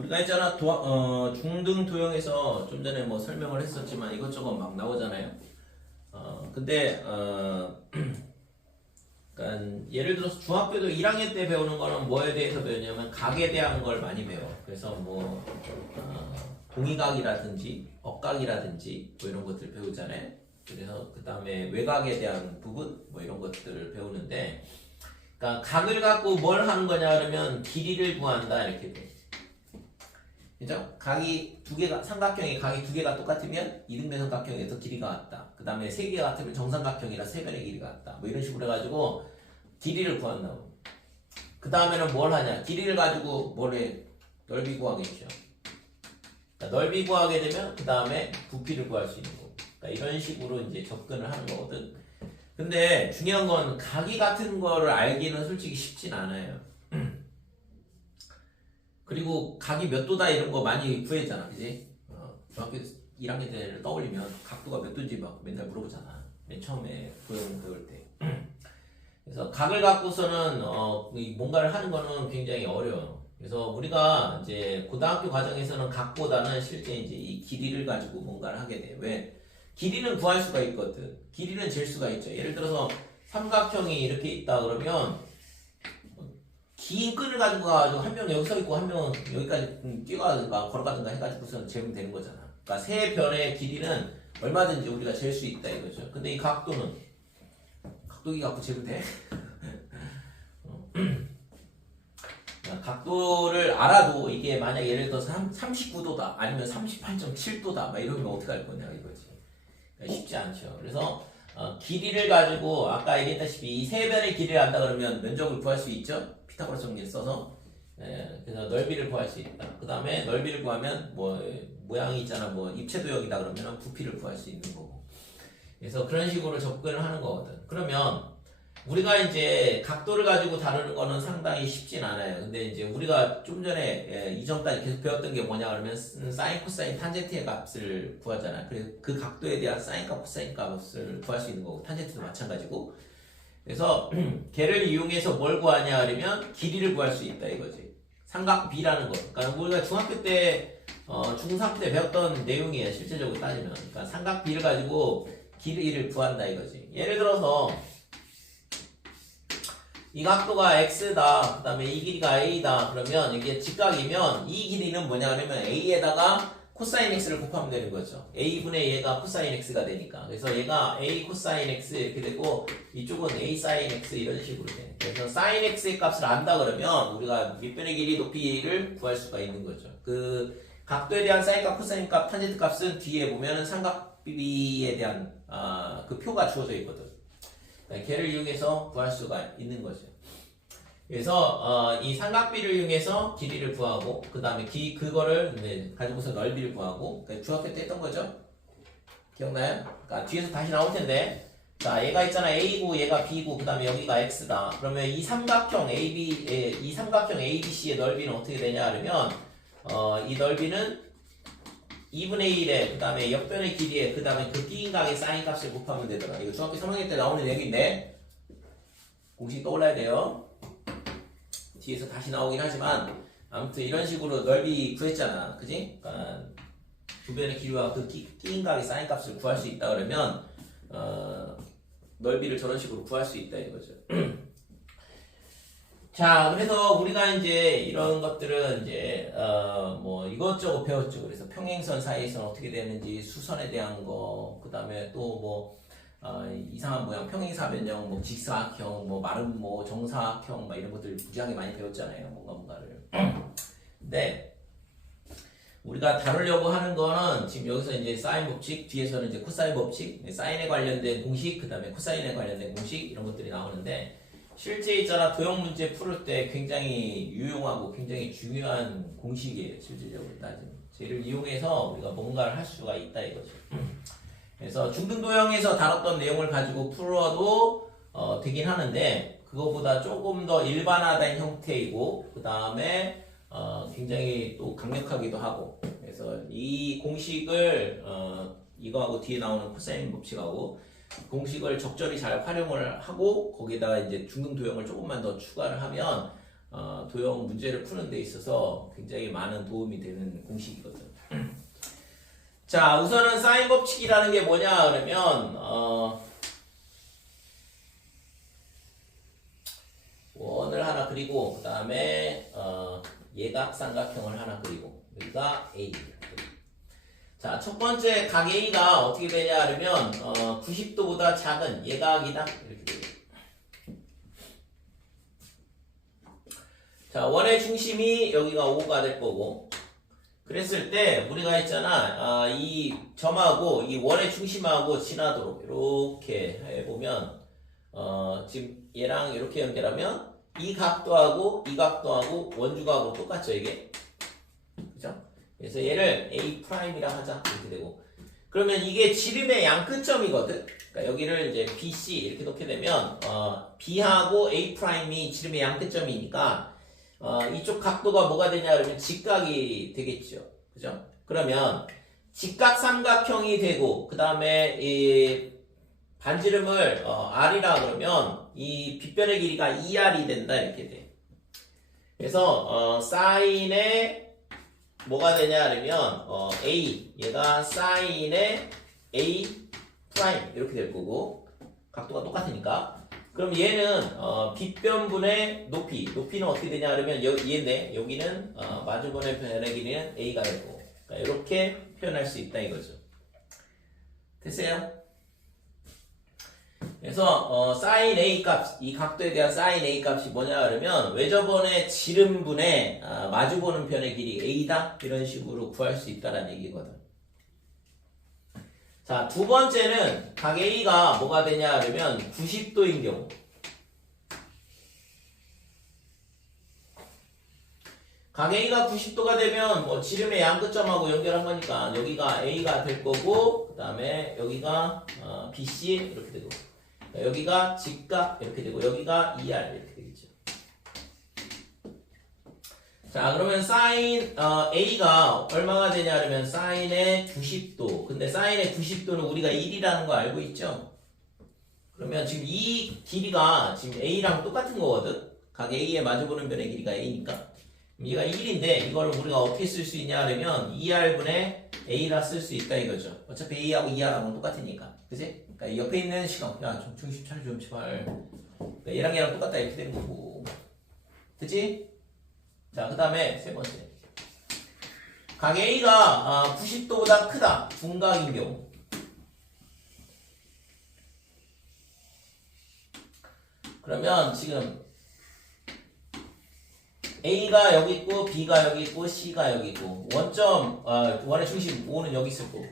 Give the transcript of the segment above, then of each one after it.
우리가 있잖아 중등 도형에서 좀 전에 뭐 설명을 했었지만 이것저것 막 나오잖아요. 근데 그러니까 예를 들어서 중학교도 1학년 때 배우는 거는 뭐에 대해서 배우냐면 각에 대한 걸 많이 배워. 그래서 뭐 동의각이라든지 억각이라든지 뭐 이런 것들 배우잖아요. 그래서 그 다음에 외곽에 대한 부분 뭐 이런 것들을 배우는데, 그러니까 각을 갖고 뭘 하는 거냐 그러면 길이를 구한다 이렇게 돼. 그죠? 각이 두 개가 삼각형의 각이 두 개가 똑같으면 이등변 삼각형에서 길이가 같다. 그 다음에 세 개가 같으면 정삼각형이라 세 변의 길이가 같다. 뭐 이런 식으로 해가지고 길이를 구한다고. 그 다음에는 뭘 하냐? 길이를 가지고 뭘 해? 넓이 구하겠죠. 그러니까 넓이 구하게 되면 그 다음에 부피를 구할 수 있는 거고. 그러니까 이런 식으로 이제 접근을 하는 거거든. 근데 중요한 건 각이 같은 거를 알기는 솔직히 쉽진 않아요. 그리고 각이 몇 도다 이런 거 많이 구했잖아, 그지? 중학교 1학년 때를 떠올리면 각도가 몇 도인지 막 맨날 물어보잖아. 맨 처음에 도형 배울 때. 그래서 각을 갖고서는 뭔가를 하는 거는 굉장히 어려워요. 그래서 우리가 이제 고등학교 과정에서는 각보다는 실제 이제 이 길이를 가지고 뭔가를 하게 돼. 왜? 길이는 구할 수가 있거든. 길이는 잴 수가 있죠. 예를 들어서 삼각형이 이렇게 있다 그러면 긴 끈을 가지고 가지고 한 명 여기 서 있고 한 명은 여기까지 뛰어가든가 걸어가든가 해가지고서 재면 되는 거잖아. 그러니까 세 변의 길이는 얼마든지 우리가 잴 수 있다 이거죠. 근데 이 각도는 각도기 갖고 재도 돼? 각도를 알아도 이게 만약 예를 들어서 39도다 아니면 38.7도다 막 이러면 어떡할 거냐 이거지. 그러니까 쉽지 않죠. 그래서 길이를 가지고 아까 얘기했다시피 이 세 변의 길이를 안다 그러면 면적을 구할 수 있죠. 피타고라스 정리를 써서. 그래서 넓이를 구할 수 있다. 그 다음에 넓이를 구하면 뭐 모양이 있잖아. 뭐 입체도형이다 그러면 부피를 구할 수 있는 거고. 그래서 그런 식으로 접근을 하는 거거든. 그러면 우리가 이제 각도를 가지고 다루는 거는 상당히 쉽진 않아요. 근데 이제 우리가 좀 전에 이전까지 계속 배웠던 게 뭐냐 그러면 사인, 코사인, 탄젠트의 값을 구하잖아. 그래서 그 각도에 대한 사인 값, 코사인 값을 구할 수 있는 거고 탄젠트도 마찬가지고. 그래서 걔를 이용해서 뭘 구하냐 그러면 길이를 구할 수 있다 이거지. 삼각비라는 거. 그러니까 우리가 중학교 때 중3 때 배웠던 내용이에요. 실제적으로 따지면. 그러니까 삼각비를 가지고 길이를 구한다 이거지. 예를 들어서 이 각도가 x다. 그 다음에 이 길이가 a다. 그러면 이게 직각이면 이 길이는 뭐냐 그러면 a에다가 코사인 x를 곱하면 되는 거죠. a분의 얘가 코사인 x가 되니까. 그래서 얘가 a 코사인 x 이렇게 되고 이쪽은 a 사인 x 이런 식으로 돼. 그래서 사인 x의 값을 안다 그러면 우리가 밑변의 길이 높이를 구할 수가 있는 거죠. 그 각도에 대한 사인 값, 코사인 값, 탄젠트 값은 뒤에 보면은 삼각비에 대한 그 표가 주어져 있거든. 걔를 이용해서 구할 수가 있는 거죠. 그래서 이 삼각비를 이용해서 길이를 구하고 그 다음에 그거를 가지고서 넓이를 구하고 중학교 때 했던 거죠. 기억나요? 그러니까 뒤에서 다시 나올 텐데 자 얘가 있잖아 A고 얘가 B고 그 다음에 여기가 X다. 그러면 이 삼각형 ABC의 넓이는 어떻게 되냐 그러면 이 넓이는 2분의 1에 그 다음에 옆변의 길이에 그 다음에 그 끼인각의 사인 값을 곱하면 되더라. 이거 중학교 3학년 때 나오는 얘기인데 공식 떠올라야 돼요. 뒤에서 다시 나오긴 하지만 아무튼 이런 식으로 넓이 구했잖아. 그지? 그러니까 두 변의 길이와 그 끼인각의 사인 값을 구할 수 있다 그러면 넓이를 저런 식으로 구할 수 있다 이거죠. 자, 그래서 우리가 이제 이런 것들은 이제 뭐 이것저것 배웠죠. 그래서 평행선 사이에서는 어떻게 되는지 수선에 대한 거, 그 다음에 또 뭐 이상한 모양, 평행사변형, 뭐 직사각형, 뭐 마름모, 정사각형, 막 이런 것들 무지하게 많이 배웠잖아요. 뭔가를. 근데 우리가 다루려고 하는 거는 지금 여기서 이제 사인 법칙, 뒤에서는 이제 코사인 법칙, 사인에 관련된 공식, 그 다음에 코사인에 관련된 공식 이런 것들이 나오는데. 실제 있잖아 도형 문제 풀을 때 굉장히 유용하고 굉장히 중요한 공식이에요. 실질적으로 따지면 쟤를 이용해서 우리가 뭔가를 할 수가 있다 이거죠. 그래서 중등 도형에서 다뤘던 내용을 가지고 풀어도 되긴 하는데 그거보다 조금 더 일반화된 형태이고 그 다음에 굉장히 또 강력하기도 하고 그래서 이 공식을 이거하고 뒤에 나오는 코사인 법칙하고 공식을 적절히 잘 활용을 하고 거기다가 이제 중등 도형을 조금만 더 추가를 하면 도형 문제를 푸는 데 있어서 굉장히 많은 도움이 되는 공식이거든. 자, 우선은 사인 법칙이라는 게 뭐냐 그러면 원을 하나 그리고 그 다음에 예각삼각형을 하나 그리고 여기가 A. 자, 첫 번째 각 A가 어떻게 되냐 하면 90도보다 작은 예각이다 이렇게 돼요. 자, 원의 중심이 여기가 5가 될 거고, 그랬을 때 우리가 했잖아, 이 점하고 이 원의 중심하고 지나도록 이렇게 해보면 지금 얘랑 이렇게 연결하면 이 각도하고 이 각도하고 원주각하고 똑같죠 이게, 그죠? 그래서 얘를 A'이라 하자 이렇게 되고, 그러면 이게 지름의 양끝점이거든. 그러니까 여기를 이제 BC 이렇게 놓게 되면 B하고 A'이 지름의 양끝점이니까 이쪽 각도가 뭐가 되냐 그러면 직각이 되겠죠. 그죠? 그러면 직각삼각형이 되고 그 다음에 이 반지름을 R이라 그러면 이 빗변의 길이가 2R이 된다 이렇게 돼. 그래서 사인의 뭐가 되냐 그러면 A 얘가 사인의 A 프라임 이렇게 될 거고, 각도가 똑같으니까. 그럼 얘는 빗변분의 높이는 어떻게 되냐 그러면 얘인데 여기는 마주보는 변의 길이는 A가 되고, 그러니까 이렇게 표현할 수 있다 이거죠. 됐어요? 그래서 사인 A 값, 이 각도에 대한 사인 A 값이 뭐냐 그러면 외접원의 지름분의 마주보는 변의 길이 A다 이런 식으로 구할 수 있다는 얘기거든. 자, 두 번째는 각 A가 뭐가 되냐 그러면 90도인 경우. 각 A가 90도가 되면 뭐 지름의 양끝점하고 연결한 거니까 여기가 A가 될 거고, 그 다음에 여기가 BC 이렇게 되고, 여기가 직각 이렇게 되고, 여기가 ER 이렇게 되겠죠. 자, 그러면 사인 A가 얼마가 되냐 그러면 사인의 90도. 근데 사인의 90도는 우리가 1이라는 거 알고 있죠? 그러면 지금 이 길이가 지금 A랑 똑같은 거거든. 각 A에 마주보는 변의 길이가 A니까. 얘가 1인데 이걸 우리가 어떻게 쓸 수 있냐 그러면 2R분의 A라 쓸 수 있다 이거죠. 어차피 A하고 2R하고 똑같으니까. 그치? 그러니까 옆에 있는 시간, 야, 좀 중심 차려 좀 제발. 그러니까 얘랑 똑같다 이렇게 되는 거고. 그치? 자, 그 다음에 세 번째. 각 A가 90도보다 크다. 둔각인 경우. 그러면 지금 A가 여기 있고 B가 여기 있고 C가 여기 있고 원의 중심 5는 여기 있을 거고.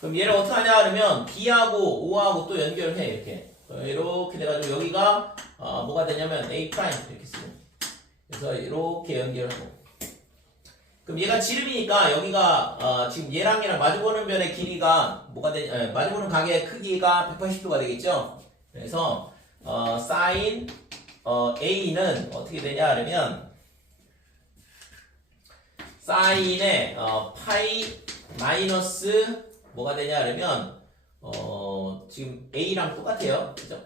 그럼 얘를 어떻게 하냐 그러면 B하고 O하고 또 연결해 이렇게. 이렇게 돼가지고 여기가 뭐가 되냐면 A 프라임 이렇게 쓰고. 그래서 이렇게 연결하고. 그럼 얘가 지름이니까 여기가 지금 얘랑 마주보는 변의 길이가 뭐가 되냐, 마주보는 각의 크기가 180도가 되겠죠. 그래서 사인 A는 어떻게 되냐 그러면 사인의 파이 마이너스 뭐가 되냐 그러면 지금 A랑 똑같아요. 그죠?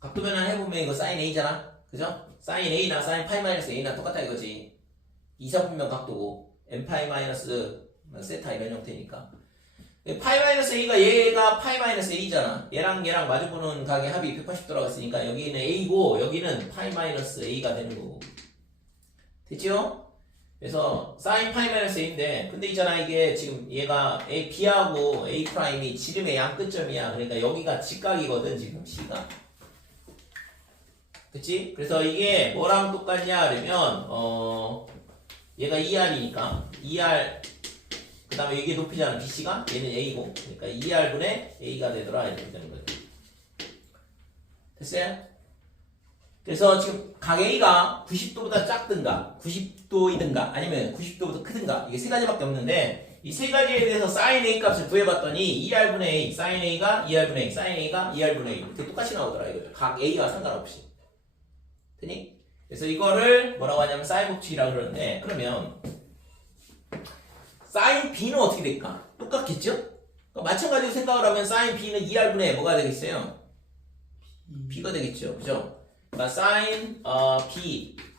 각도 변환 해보면 이거 사인 A잖아. 그죠? 사인 A나 사인 파이 마이너스 A나 똑같다 이거지. 이사분면 각도고 n 파이 마이너스 세타 이런 형태니까. 파이 마이너스 A가 얘가 파이 마이너스 A잖아. 얘랑 마주보는 각의 합이 180 돌아갔으니까 여기는 A고 여기는 파이 마이너스 A가 되는 거고. 됐죠? 그래서 사인 파이 마이너스 A인데, 근데 있잖아 이게 지금 얘가 B하고 A 프라임이 지름의 양끝점이야. 그러니까 여기가 직각이거든 지금 C가. 그치? 그래서 이게 뭐랑 똑같냐 그러면 얘가 2R이니까 2R 그 다음에 이게 높이잖아 BC가. 얘는 A고 그러니까 2R분의 A가 되더라 이렇게 되는 거죠. 됐어요? 그래서 지금 각 A가 90도보다 작든가 90도이든가 아니면 90도보다 크든가 이게 세 가지밖에 없는데, 이 세 가지에 대해서 sin A 값을 구해봤더니 2R분의 A, sin A가 2R분의 A, sin A가 2R분의 A 이렇게 똑같이 나오더라 이거죠. 각 A가 상관없이. 되니? 그래서 이거를 뭐라고 하냐면 사인 법칙이라고 그러는데, 그러면 사인 B는 어떻게 될까? 똑같겠죠? 그러니까 마찬가지로 생각을 하면 사인 B는 2R분의 뭐가 되겠어요? B가 되겠죠. 그죠? 그러니까 sin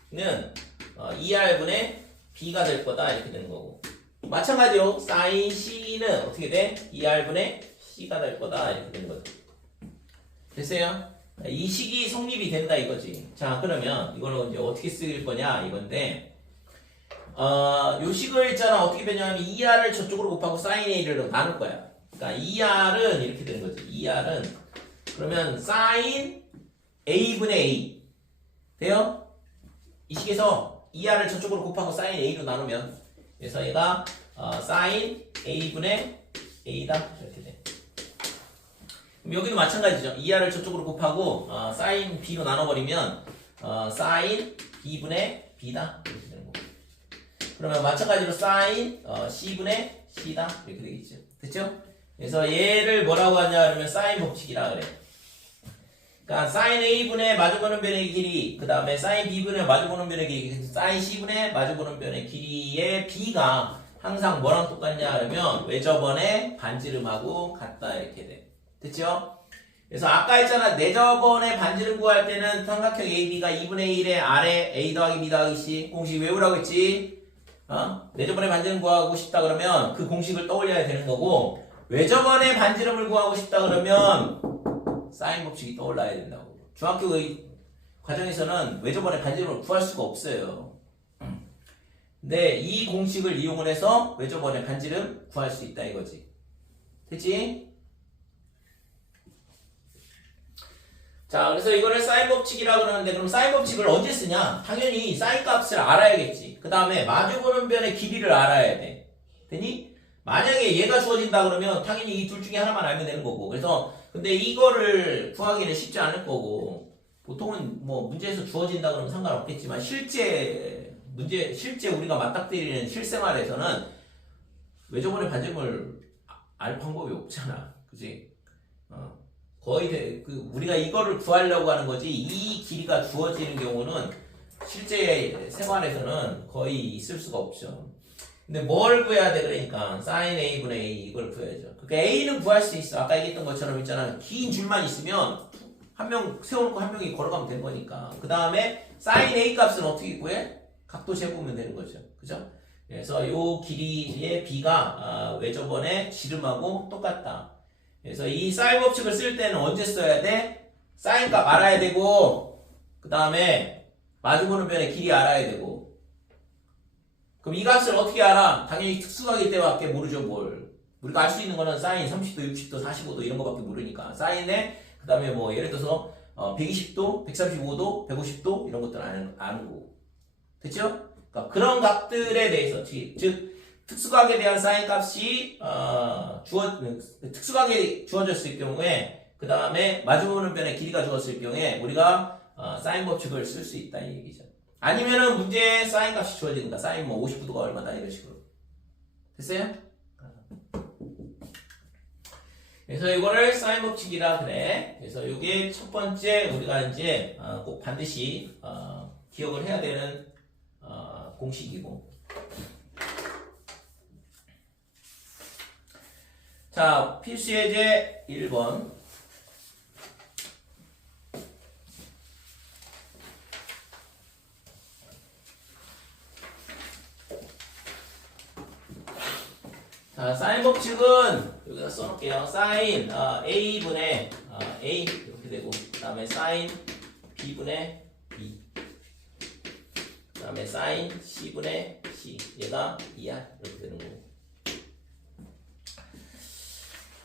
b는 2r분의 b가 될 거다 이렇게 되는 거고 마찬가지로 sin c는 어떻게 돼? 2r분의 c가 될 거다 이렇게 되는 거죠. 됐어요? 이 식이 성립이 된다 이거지. 자 그러면 이거는 이제 어떻게 쓰일 거냐 이건데 요 식을 있잖아 어떻게 변형하면 2r을 저쪽으로 곱하고 sin a를 나눌 거야. 그러니까 2r은 이렇게 되는 거지. 2r은 그러면 sin a분의 a 돼요? 이 식에서 2r을 저쪽으로 곱하고 sin a로 나누면 그래서 얘가 sin a분의 a다 이렇게 돼. 그럼 여기도 마찬가지죠. 2r을 저쪽으로 곱하고 sin b로 나눠버리면 sin b분의 b다 이렇게 되는 거고. 그러면 마찬가지로 sin c분의 c다 이렇게 되겠죠. 됐죠? 그래서 얘를 뭐라고 하냐 그러면 sin 법칙이라 그래. 그러니까 sin a분의 마주보는 변의 길이 그 다음에 sin b분의 마주보는 변의 길이 sin c분의 마주보는 변의 길이의 b가 항상 뭐랑 똑같냐 그러면 외접원의 반지름하고 같다 이렇게 돼. 됐죠? 그래서 아까 했잖아 내접원의 반지름 구할 때는 삼각형 AB가 2분의 1의 아래 A 더하기 B 더하기 C 공식 외우라고 했지. 내접원의 반지름 구하고 싶다 그러면 그 공식을 떠올려야 되는 거고 외접원의 반지름을 구하고 싶다 그러면 사인 법칙이 떠올라야 된다고. 중학교 과정에서는 외접원의 반지름을 구할 수가 없어요. 근데 이 공식을 이용을 해서 외접원의 반지름 구할 수 있다 이거지. 됐지? 자, 그래서 이거를 사인 법칙이라고 그러는데 그럼 사인 법칙을 언제 쓰냐? 당연히 사인 값을 알아야겠지. 그 다음에 마주보는 변의 길이를 알아야 돼. 되니? 만약에 얘가 주어진다 그러면 당연히 이 둘 중에 하나만 알면 되는 거고. 그래서 근데 이거를 구하기는 쉽지 않을 거고 보통은 뭐 문제에서 주어진다 그러면 상관없겠지만 실제 우리가 맞닥뜨리는 실생활에서는 외접원의 반지름을 알 방법이 없잖아. 그지? 거의 우리가 이거를 구하려고 하는 거지 이 길이가 주어지는 경우는 실제 생활에서는 거의 있을 수가 없죠. 근데 뭘 구해야 돼? 그러니까 sin a분의 a 이걸 구해야죠. 그러니까 a는 구할 수 있어. 아까 얘기했던 것처럼 있잖아. 긴 줄만 있으면 한 명 세워놓고 한 명이 걸어가면 되는 거니까. 그 다음에 sin a 값은 어떻게 구해? 각도 재보면 되는 거죠. 그죠? 그래서 요 길이의 b가 외접원의 지름하고 똑같다. 그래서 이 사인 법칙을 쓸 때는 언제 써야 돼? 사인 값 알아야 되고 그 다음에 마주보는 변의 길이 알아야 되고 그럼 이 값을 어떻게 알아? 당연히 특수각일 때밖에 모르죠 뭘. 우리가 알 수 있는 거는 사인 30도, 60도, 45도 이런 거밖에 모르니까 사인에 그 다음에 뭐 예를 들어서 120도, 135도, 150도 이런 것들 아는 거고. 됐죠? 그러니까 그런 값들에 대해서 즉 특수각에 대한 사인 값이 특수각이 주어졌을 경우에 그 다음에 마주보는 변의 길이가 주어졌을 경우에 우리가 사인 법칙을 쓸 수 있다 이 얘기죠. 아니면은 문제에 사인 값이 주어진다. 사인 뭐 59도가 얼마다 이런 식으로. 됐어요? 그래서 이거를 사인 법칙이라 그래. 그래서 이게 첫 번째 우리가 이제 꼭 반드시 기억을 해야 되는 공식이고. 자, 필수 예제 1번. 자, 사인 법칙은 여기다 써놓을게요. 사인 a분의 a 이렇게 되고 그 다음에 사인 b분의 b 그 다음에 사인 c분의 c 얘가 2r 이렇게 되는 거고.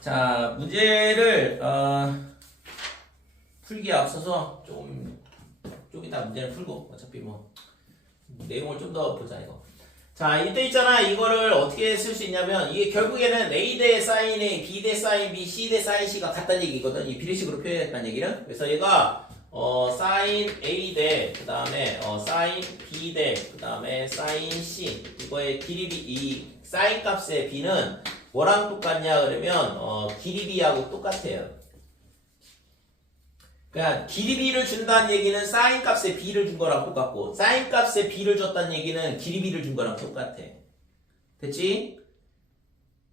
자, 문제를 풀기에 앞서서 좀 이따 문제를 풀고 어차피 뭐 내용을 좀 더 보자 이거. 자, 이때 있잖아. 이거를 어떻게 쓸 수 있냐면 이게 결국에는 A 대 사인 A, B 대 사인 B, C 대 사인 C가 같다는 얘기거든. 이 비례식으로 표현했다는 얘기는. 그래서 얘가 사인 A 대 그 다음에 사인 B 대 그 다음에 사인 C 이거의 길이 이 사인 값의 B는 뭐랑 똑같냐 그러면 길이 B하고 똑같아요. 그러니까 길이 B를 준다는 얘기는 사인 값에 B를 준 거랑 똑같고 사인 값에 B를 줬다는 얘기는 길이 B를 준 거랑 똑같아. 됐지?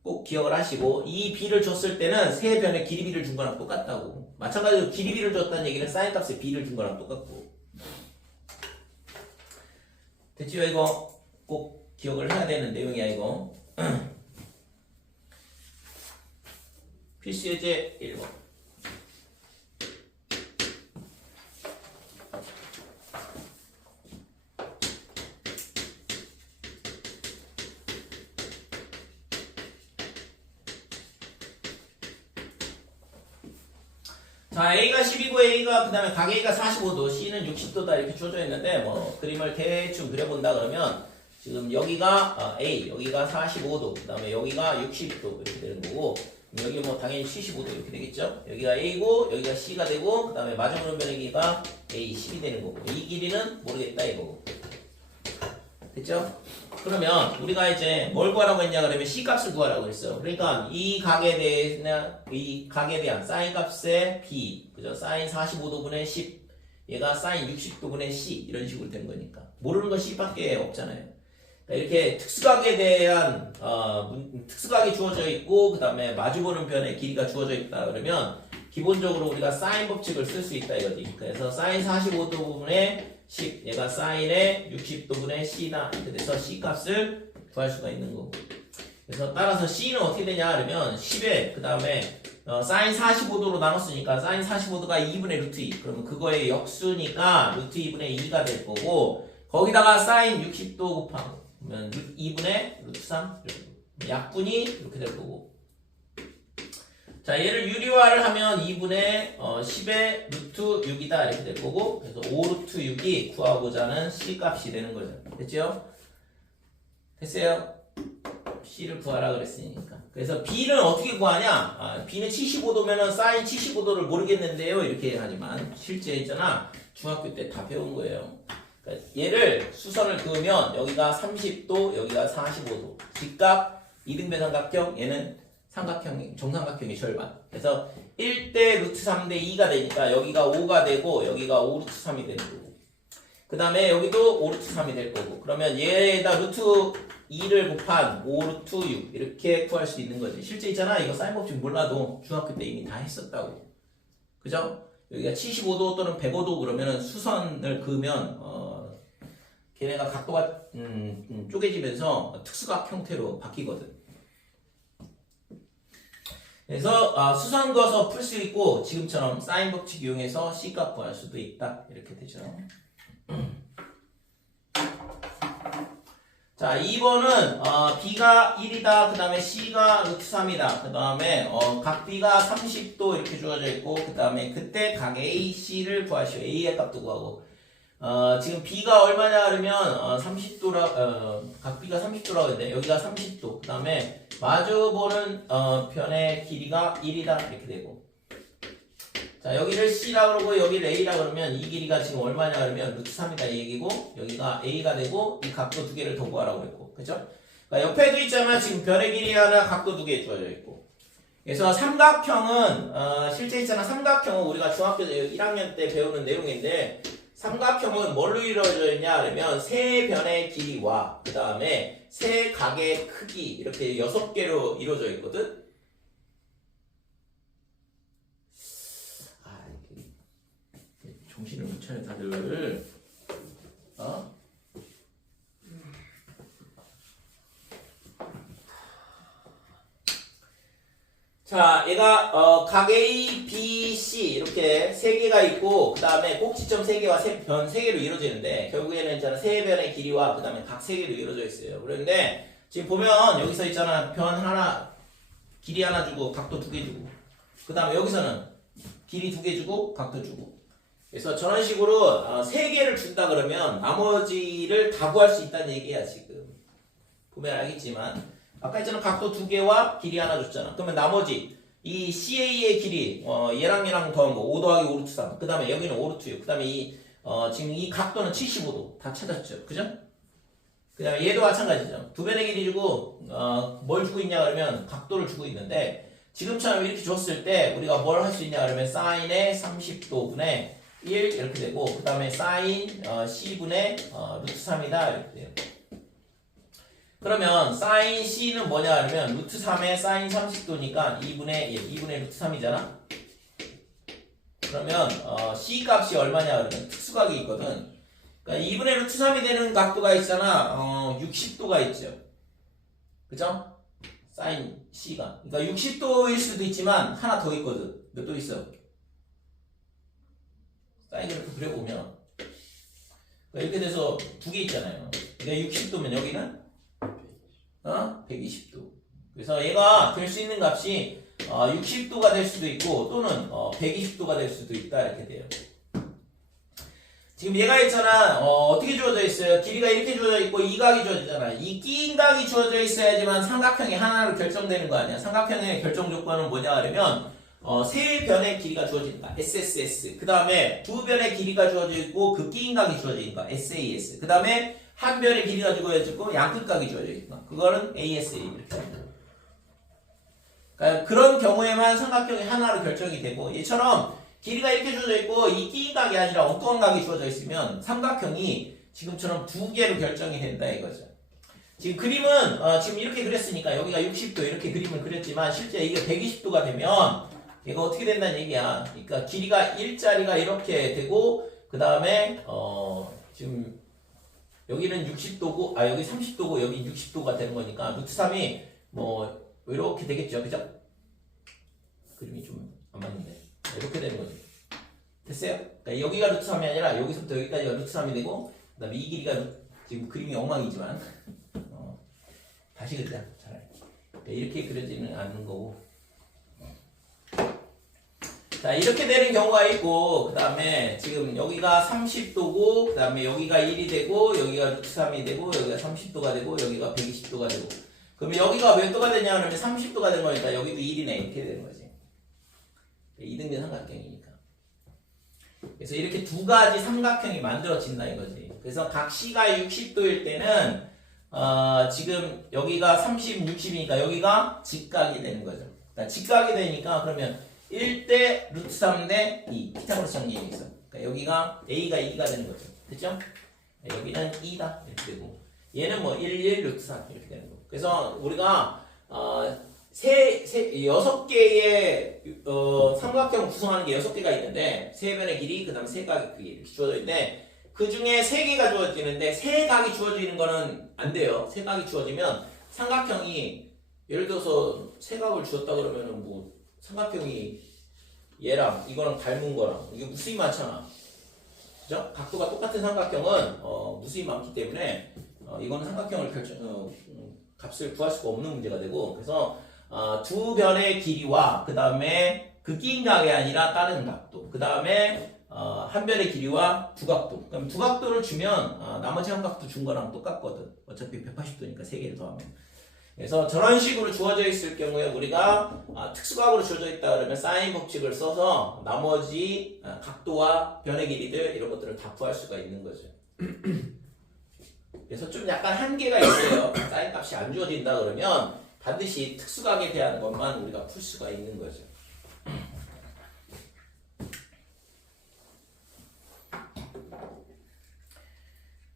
꼭 기억을 하시고 이 B를 줬을 때는 세 변의 길이 B를 준 거랑 똑같다고. 마찬가지로 길이 B를 줬다는 얘기는 사인 값에 B를 준 거랑 똑같고 됐지요? 이거 꼭 기억을 해야 되는 내용이야 이거. 필수 예제 1번. 자, A가 12고 A가 그다음에 각 A가 45도, C는 60도다 이렇게 주어져 있는데 뭐 그림을 대충 그려본다 그러면 지금 여기가 A, 여기가 45도, 그다음에 여기가 60도 이렇게 되는 거고 여기 뭐 당연히 75도 이렇게 되겠죠. 여기가 A고 여기가 C가 되고 그다음에 마주보는 길이가 A 10이 되는 거고 이 길이는 모르겠다 이거고. 됐죠? 그러면 우리가 이제 뭘 구하라고 했냐 그러면 C 값을 구하라고 했어. 그러니까 이 각에 대한 사인 값의 B, 그죠? 사인 45도분의 10, 얘가 사인 60도분의 C 이런 식으로 된 거니까 모르는 건 C밖에 없잖아요. 그러니까 이렇게 특수각에 대한 특수각이 주어져 있고 그 다음에 마주보는 변의 길이가 주어져 있다 그러면 기본적으로 우리가 사인 법칙을 쓸 수 있다 이거지. 그래서 사인 45도분의 10, 얘가 사인의 60도분의 C다 이렇게 돼서 C 값을 구할 수가 있는 거고. 그래서 따라서 C는 어떻게 되냐 그러면 10에 그 다음에 사인 45도로 나눴으니까 사인 45도가 2분의 루트 2 그러면 그거의 역수니까 루트 2분의 2가 될 거고 거기다가 사인 60도 곱하면 2분의 루트 3 약분이 이렇게 될 거고. 자, 얘를 유리화를 하면 2분의 10의 루트 6이다 이렇게 될 거고 그래서 5루트 6이 구하고자 하는 C 값이 되는 거죠. 됐죠? 됐어요? C를 구하라 그랬으니까. 그래서 B는 어떻게 구하냐? B는 75도면은 사인 75도를 모르겠는데요 이렇게 하지만 실제 있잖아 중학교 때 다 배운 거예요. 그러니까 얘를 수선을 그으면 여기가 30도 여기가 45도 직각 이등변 삼각형 얘는 삼각형, 정삼각형의 절반. 그래서 1대 루트 3대 2가 되니까 여기가 5가 되고 여기가 5 루트 3이 되는 거고. 그 다음에 여기도 5 루트 3이 될 거고. 그러면 얘에다 루트 2를 곱한 5 루트 6 이렇게 구할 수 있는 거지. 실제 있잖아. 이거 사인 법칙 몰라도 중학교 때 이미 다 했었다고. 그죠? 여기가 75도 또는 105도 그러면은 수선을 그으면 걔네가 각도가 쪼개지면서 특수각 형태로 바뀌거든. 그래서 수선 그어서 풀 수 있고 지금처럼 사인 법칙 이용해서 C 값 구할 수도 있다 이렇게 되죠. 자 2번은 B가 1이다 그 다음에 C가 루트 3이다 그 다음에 각 B가 30도 이렇게 주어져 있고 그 다음에 그때 각 A, C를 구하시오. A의 값도 구하고 지금 B가 얼마냐 그러면 30도라 각 B가 30도라고 했는데 여기가 30도 그 다음에 마주보는 변의 길이가 1이다 이렇게 되고 자 여기를 C라 그러고 여기를 A라 그러면 이 길이가 지금 얼마냐 그러면 루트 3이다 이 얘기고 여기가 A가 되고 이 각도 두 개를 더 구하라고 했고 그죠? 그러니까 옆에도 있잖아 지금 변의 길이 하나 각도 두 개 주어져 있고 그래서 삼각형은 실제 있잖아 삼각형은 우리가 중학교 1학년 때 배우는 내용인데 삼각형은 뭘로 이루어져 있냐 그러면 세 변의 길이와 그 다음에 세 각의 크기 이렇게 6개로 이루어져 있거든. 정신을 못 차려 다들. 자, 얘가 각 A, B, C 이렇게 세 개가 있고 그 다음에 꼭지점 세 개와 변 세 개로 이루어지는데 결국에는 있잖아 세 변의 길이와 그 다음에 각 세 개로 이루어져 있어요. 그런데 지금 보면 여기서 있잖아 변 하나 길이 하나 주고 각도 두 개 주고 그 다음에 여기서는 길이 두 개 주고 각도 주고 그래서 저런 식으로 세 개를 준다 그러면 나머지를 다 구할 수 있다는 얘기야 지금. 보면 알겠지만 아까 있잖아 각도 두 개와 길이 하나 줬잖아. 그러면 나머지 이 CA의 길이 얘랑 얘랑 더한 거 5 더하기 5 루트 3 그 다음에 여기는 5 루트 6 그 다음에 지금 이 각도는 75도 다 찾았죠. 그죠? 그 다음에 얘도 마찬가지죠. 두 변의 길이 주고 뭘 주고 있냐 그러면 각도를 주고 있는데 지금처럼 이렇게 줬을 때 우리가 뭘 할 수 있냐 그러면 사인의 30도분의 1 이렇게 되고 그 다음에 사인 C분의 루트 3이다 이렇게 돼요. 그러면 사인 C는 뭐냐 그러면 루트 3의 사인 30도니까 2분의 루트 3이잖아. 그러면 C 값이 얼마냐 그러면 특수각이 있거든. 그러니까 2분의 루트 3이 되는 각도가 있잖아. 60도가 있죠. 그죠? 사인 C가. 그러니까 60도일 수도 있지만 하나 더 있거든. 몇 도 있어? 사인 그래프 그려보면 이렇게 돼서 두 개 있잖아요. 그러니까 60도면 여기는 120도. 그래서 얘가 될 수 있는 값이 60도가 될 수도 있고 또는 120도가 될 수도 있다 이렇게 돼요. 지금 얘가 있잖아. 어떻게 주어져 있어요? 길이가 이렇게 주어져 있고 이 각이 주어지잖아. 이 낀 각이 주어져 있어야지만 삼각형이 하나로 결정되는 거 아니야. 삼각형의 결정 조건은 뭐냐 하면 세 변의 길이가 주어지니까 SSS. 그 다음에 두 변의 길이가 주어져 있고 그 낀 각이 주어지니까 SAS. 그 다음에 한 변의 길이가 주어져 있고 양끝 각이 주어져 있으니까 그거는 ASA 이렇게 합니다. 그러니까 그런 경우에만 삼각형이 하나로 결정이 되고 얘처럼 길이가 이렇게 주어져 있고 이 낀 각이 아니라 엉뚱한 각이 주어져 있으면 삼각형이 지금처럼 두 개로 결정이 된다 이거죠. 지금 그림은 지금 이렇게 그렸으니까 여기가 60도 이렇게 그림을 그렸지만 실제 이게 120도가 되면 얘가 어떻게 된다는 얘기야. 그러니까 길이가 1짜리가 이렇게 되고 그 다음에 지금 여기는 60도고 여기 30도고 여기 60도가 되는 거니까 루트 3이 뭐 이렇게 되겠죠. 그죠? 그림이 좀 안 맞는데 이렇게 되는 거죠. 됐어요? 그러니까 여기가 루트 3이 아니라 여기서부터 여기까지가 루트 3이 되고 그 다음에 이 길이가 지금 그림이 엉망이지만 다시 그리자 차라리. 그러니까 이렇게 그려지는 않는 거고 자 이렇게 되는 경우가 있고 그 다음에 지금 여기가 30도고 그 다음에 여기가 1이 되고 여기가 루트 3이 되고 여기가 30도가 되고 여기가 120도가 되고 그러면 여기가 몇 도가 되냐 그러면 30도가 된 거니까 여기도 1이네 이렇게 되는 거지. 이등변 삼각형이니까. 그래서 이렇게 두 가지 삼각형이 만들어진다 이거지. 그래서 각 C가 60도일 때는 지금 여기가 30, 60이니까 여기가 직각이 되는 거죠. 그러니까 직각이 되니까 그러면 1대 루트 3대 2 피타고라스 정리에 있어. 그러니까 여기가 A가 2가 되는 거죠. 됐죠? 여기는 2다 이렇게 되고 얘는 뭐 1, 1 루트 3 이렇게 되는 거. 그래서 우리가 6개의 삼각형 구성하는 게 6개가 있는데 세 변의 길이 그 다음에 세 각의 길이 이렇게 주어져 있는데 그 중에 3개가 주어지는데 세 각이 주어지는 거는 안 돼요. 세 각이 주어지면 삼각형이 예를 들어서 세 각을 주었다 그러면은 뭐 삼각형이 얘랑 이거랑 닮은 거랑 이게 무수히 많잖아. 그죠? 각도가 똑같은 삼각형은 무수히 많기 때문에 이거는 삼각형을 값을 구할 수가 없는 문제가 되고 그래서 두 변의 길이와 그 다음에 그 낀 각이 아니라 다른 각도 그 다음에 한 변의 길이와 두 각도 그럼 두 각도를 주면 나머지 한 각도 준 거랑 똑같거든. 어차피 180도니까 세 개를 더하면 그래서 저런 식으로 주어져 있을 경우에 우리가 특수각으로 주어져 있다 그러면 사인 법칙을 써서 나머지 각도와 변의 길이들 이런 것들을 다 구할 수가 있는 거죠. 그래서 좀 약간 한계가 있어요. 사인 값이 안 주어진다 그러면 반드시 특수각에 대한 것만 우리가 풀 수가 있는 거죠.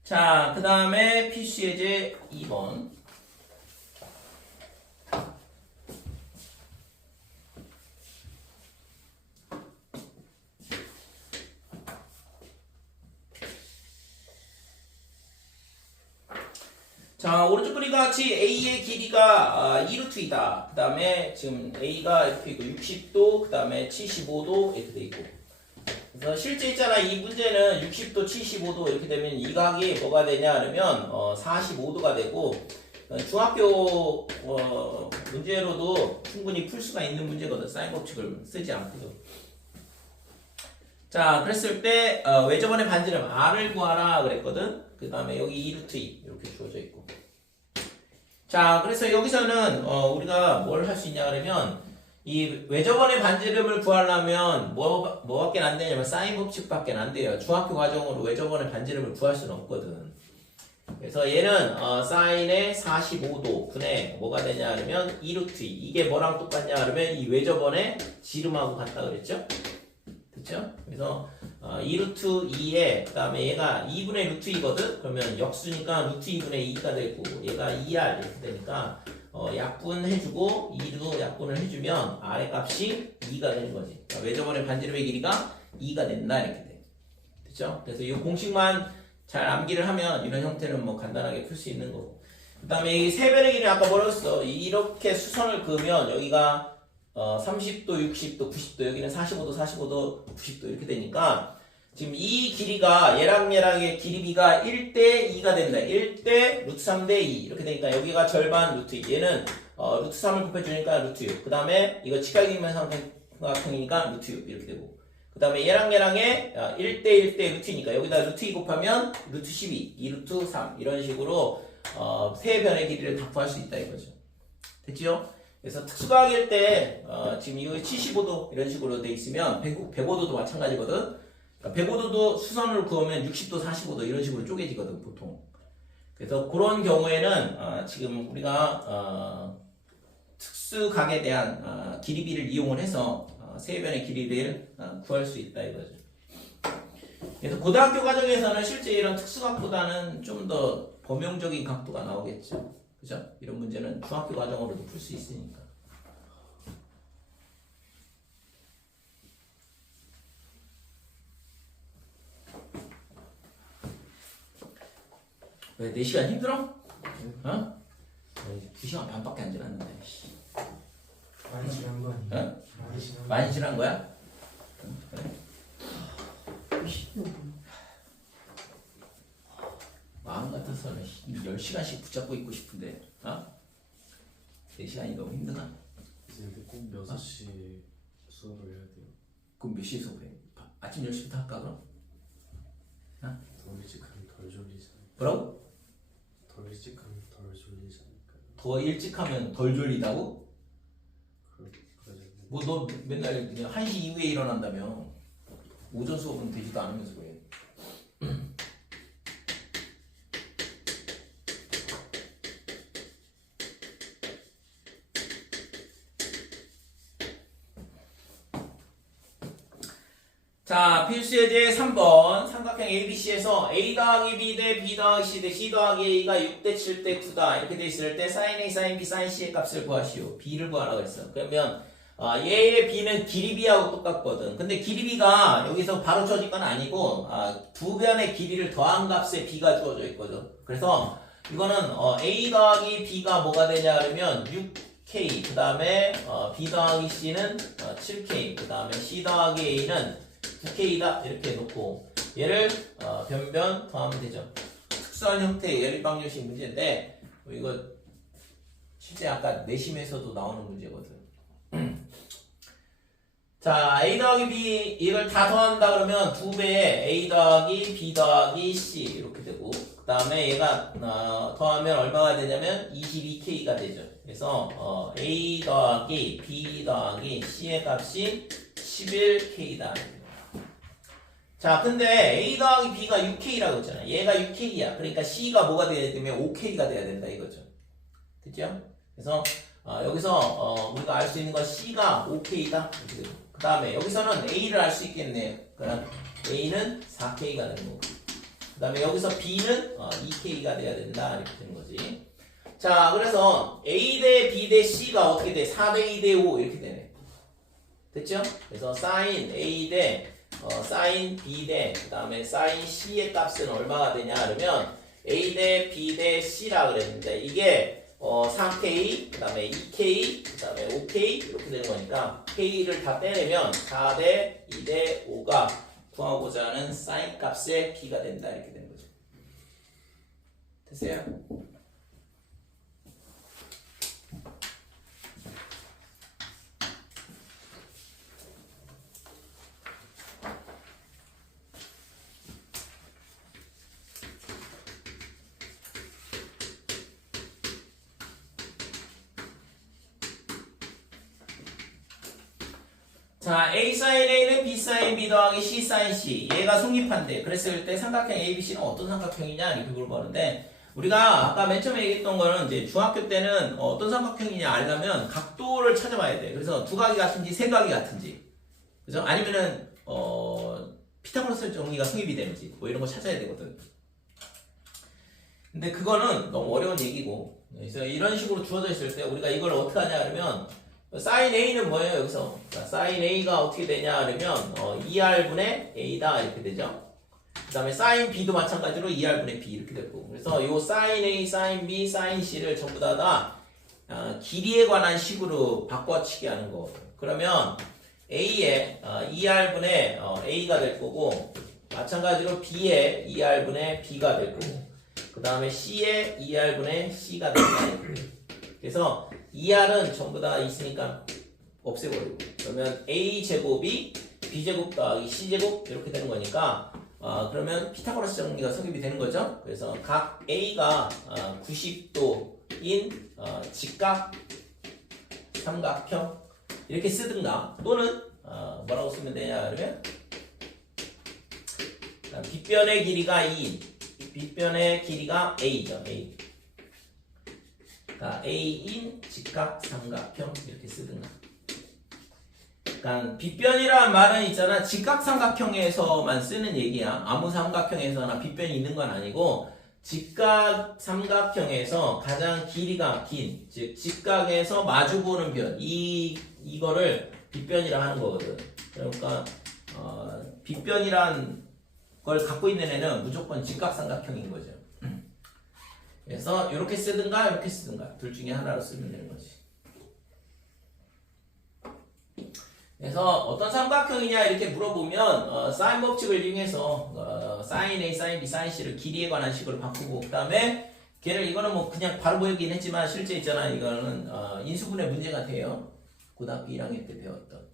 자, 그 다음에 필수 예제 2번. 자, 오른쪽 그림과 같이 A의 길이가 2루트이다. 그 다음에 지금 A가 이렇게 있고 60도, 그 다음에 75도 이렇게 돼 있고. 그래서 실제 있잖아. 이 문제는 60도, 75도 이렇게 되면 이 각이 뭐가 되냐 그러면 45도가 되고 중학교 문제로도 충분히 풀 수가 있는 문제거든. 사인 법칙을 쓰지 않고도. 자, 그랬을 때 외접원의 반지름 R을 구하라 그랬거든. 그 다음에 여기 2루트 2 이렇게 주어져 있고. 자, 그래서 여기서는 우리가 뭘 할 수 있냐 그러면 이 외접원의 반지름을 구하려면 뭐밖에 안 되냐면 사인 법칙밖에 안 돼요. 중학교 과정으로 외접원의 반지름을 구할 수는 없거든. 그래서 얘는 사인의 45도 분의 뭐가 되냐 그러면 2루트 2 이게 뭐랑 똑같냐 그러면 이 외접원의 지름하고 같다 그랬죠? 그쵸? 그래서 2루트 2에 그 다음에 얘가 2분의 루트 2거든? 그러면 역수니까 루트 2분의 2가 되고 얘가 2R 이렇게 되니까 약분해주고 2도 약분을 해주면 R의 값이 2가 되는 거지. 그러니까 외접원의 반지름의 길이가 2가 된다 이렇게 돼. 그쵸? 그래서 이 공식만 잘 암기를 하면 이런 형태는 뭐 간단하게 풀 수 있는 거고. 그 다음에 이 세변의 길이 아까 뭐라고 했어? 이렇게 수선을 그으면 여기가 30도, 60도, 90도, 여기는 45도, 45도, 90도 이렇게 되니까 지금 이 길이가 얘랑의 길이비가 1대 2가 된다. 1대 루트 3대 2 이렇게 되니까 여기가 절반 루트 2. 얘는 루트 3을 곱해주니까 루트 6. 그 다음에 이거 직각이면 삼각형이니까 루트 6 이렇게 되고. 그 다음에 얘랑의 1대 1대 루트니까 여기다 루트 2 곱하면 루트 12, 2 루트 3 이런 식으로 세 변의 길이를 다 구할 수 있다 이거죠. 됐죠? 그래서 특수과학일 때 지금 이거 75도 이런 식으로 돼 있으면 105도도 마찬가지거든. 그러니까 105도도 수선으로 그으면 60도, 45도 이런 식으로 쪼개지거든 보통. 그래서 그런 경우에는 지금 우리가 특수각에 대한 길이비를 이용을 해서 세 변의 길이를 구할 수 있다 이거죠. 그래서 고등학교 과정에서는 실제 이런 특수각보다는 좀 더 범용적인 각도가 나오겠죠. 그죠? 이런 문제는 중학교 과정으로도 풀 수 있으니까. 왜 4시간 힘들어? 어? 2시간 반밖에 안 지났는데. 많이 지난 거 아니야? 어? 많이 지난 거야? 그래? 마음 같아서는 10시간씩 붙잡고 있고 싶은데, 4시간이 너무 힘드나? 이제 근데 꼭 6시 수업을 해야 돼요. 그럼 몇 시에 수업해? 아침 10시부터 할까 그럼? 더 일찍 하면 덜 졸리지 않을까? 뭐라고? 더 일찍 하면 덜 졸리지 않을까요? 더 일찍 하면 덜 졸리다고? 그러죠. 뭐 너 맨날 그냥 1시 이후에 일어난다며. 오전 수업은 되지도 않으면서 왜? 자, 필수 예제 3번 삼각형 ABC에서 A 더하기 B 대 B 더하기 C 대 C 더하기 A가 6대 7대 9다 이렇게 돼 있을 때 sin A, sin B, sin C의 값을 구하시오. B를 구하라고 했어. 그러면 얘의 B는 길이 B하고 똑같거든. 근데 길이 B가 여기서 바로 주어진 건 아니고 두 변의 길이를 더한 값에 B가 주어져 있거든. 그래서 이거는 A 더하기 B가 뭐가 되냐 그러면 6K 그 다음에 B 더하기 C는 7K 그 다음에 C 더하기 A는 9K다 이렇게 놓고 얘를 변변 더하면 되죠. 특수한 형태의 예립방정식 문제인데 이거 실제 아까 내심에서도 나오는 문제거든. 자, A 더하기 B 이걸 다 더한다 그러면 2배의 A 더하기 B 더하기 C 이렇게 되고 그 다음에 얘가 더하면 얼마가 되냐면 22K가 되죠. 그래서 A 더하기 B 더하기 C의 값이 11K다. 자, 근데 A 더하기 B가 6K라고 했잖아. 얘가 6K야. 그러니까 C가 뭐가 돼야 되면 5K가 돼야 된다 이거죠. 됐죠? 그래서 여기서 우리가 알 수 있는 건 C가 5K다. 그 다음에 여기서는 A를 알 수 있겠네요. 그럼 A는 4K가 되는 거고. 그 다음에 여기서 B는 2K가 돼야 된다. 이렇게 되는 거지. 자, 그래서 A 대 B 대 C가 어떻게 돼? 4대 2 대 5 이렇게 되네. 됐죠? 그래서 sin A 대 sin B 대 그 다음에 sin C의 값은 얼마가 되냐 그러면 A 대 B 대 C라 그랬는데 이게 4K 그 다음에 2K 그 다음에 5K 이렇게 되는 거니까 K를 다 떼내면 4대 2 대 5가 구하고자 하는 sin 값의 B가 된다 이렇게 되는 거죠. 됐어요? 자, A sin A는 B sin B 더하기 C sin C. 얘가 성립한대. 그랬을 때 삼각형 ABC는 어떤 삼각형이냐 이렇게 물어보는데 우리가 아까 맨 처음에 얘기했던 거는 이제 중학교 때는 어떤 삼각형이냐 알려면 각도를 찾아봐야 돼. 그래서 두 각이 같은지 세 각이 같은지, 그죠? 아니면은 피타고라스 정리가 성립이 되는지 뭐 이런 거 찾아야 되거든. 근데 그거는 너무 어려운 얘기고, 그래서 이런 식으로 주어져 있을 때 우리가 이걸 어떻게 하냐 그러면 sin A는 뭐예요 여기서? 자, sin A가 어떻게 되냐 그러면 2R분의 A다 이렇게 되죠. 그 다음에 sin b도 마찬가지로 2r분의 b 이렇게 될 거고. 그래서 요 sin a, sin b, sin c를 전부 다 길이에 관한 식으로 바꿔치기 하는 거. 그러면 a의 2r분의 a가 될 거고, 마찬가지로 b의 2r분의 b가 될 거고, 그 다음에 c의 2r분의 c가 될 거고. 그래서 2r은 전부 다 있으니까 없애버리고, 그러면 a제곱이 b제곱 더하기 c제곱 이렇게 되는 거니까, 그러면 피타고라스 정리가 성립이 되는 거죠. 그래서 각 a가 90도인 직각 삼각형 이렇게 쓰든가, 또는 뭐라고 쓰면 되냐 그러면 빗변의 길이가 2인 빗변의 길이가 a죠. a. 그러니까 a인 직각 삼각형 이렇게 쓰든가. 그러니까 빗변이라는 말은 있잖아, 직각삼각형에서만 쓰는 얘기야. 아무 삼각형에서나 빗변이 있는 건 아니고, 직각삼각형에서 가장 길이가 긴, 즉 직각에서 마주보는 변, 이거를 빗변이라 하는 거거든. 그러니까 빗변이란 걸 갖고 있는 애는 무조건 직각삼각형인 거죠. 그래서 이렇게 쓰든가 이렇게 쓰든가 둘 중에 하나로 쓰면 되는 거지. 그래서 어떤 삼각형이냐 이렇게 물어보면 사인 법칙을 이용해서 sin A, sin B, sin C를 길이에 관한 식으로 바꾸고, 그 다음에 걔를 이거는 뭐 그냥 바로 보이긴 했지만 실제 있잖아, 이거는 인수분해 문제가 돼요. 고등학교 1학년 때 배웠던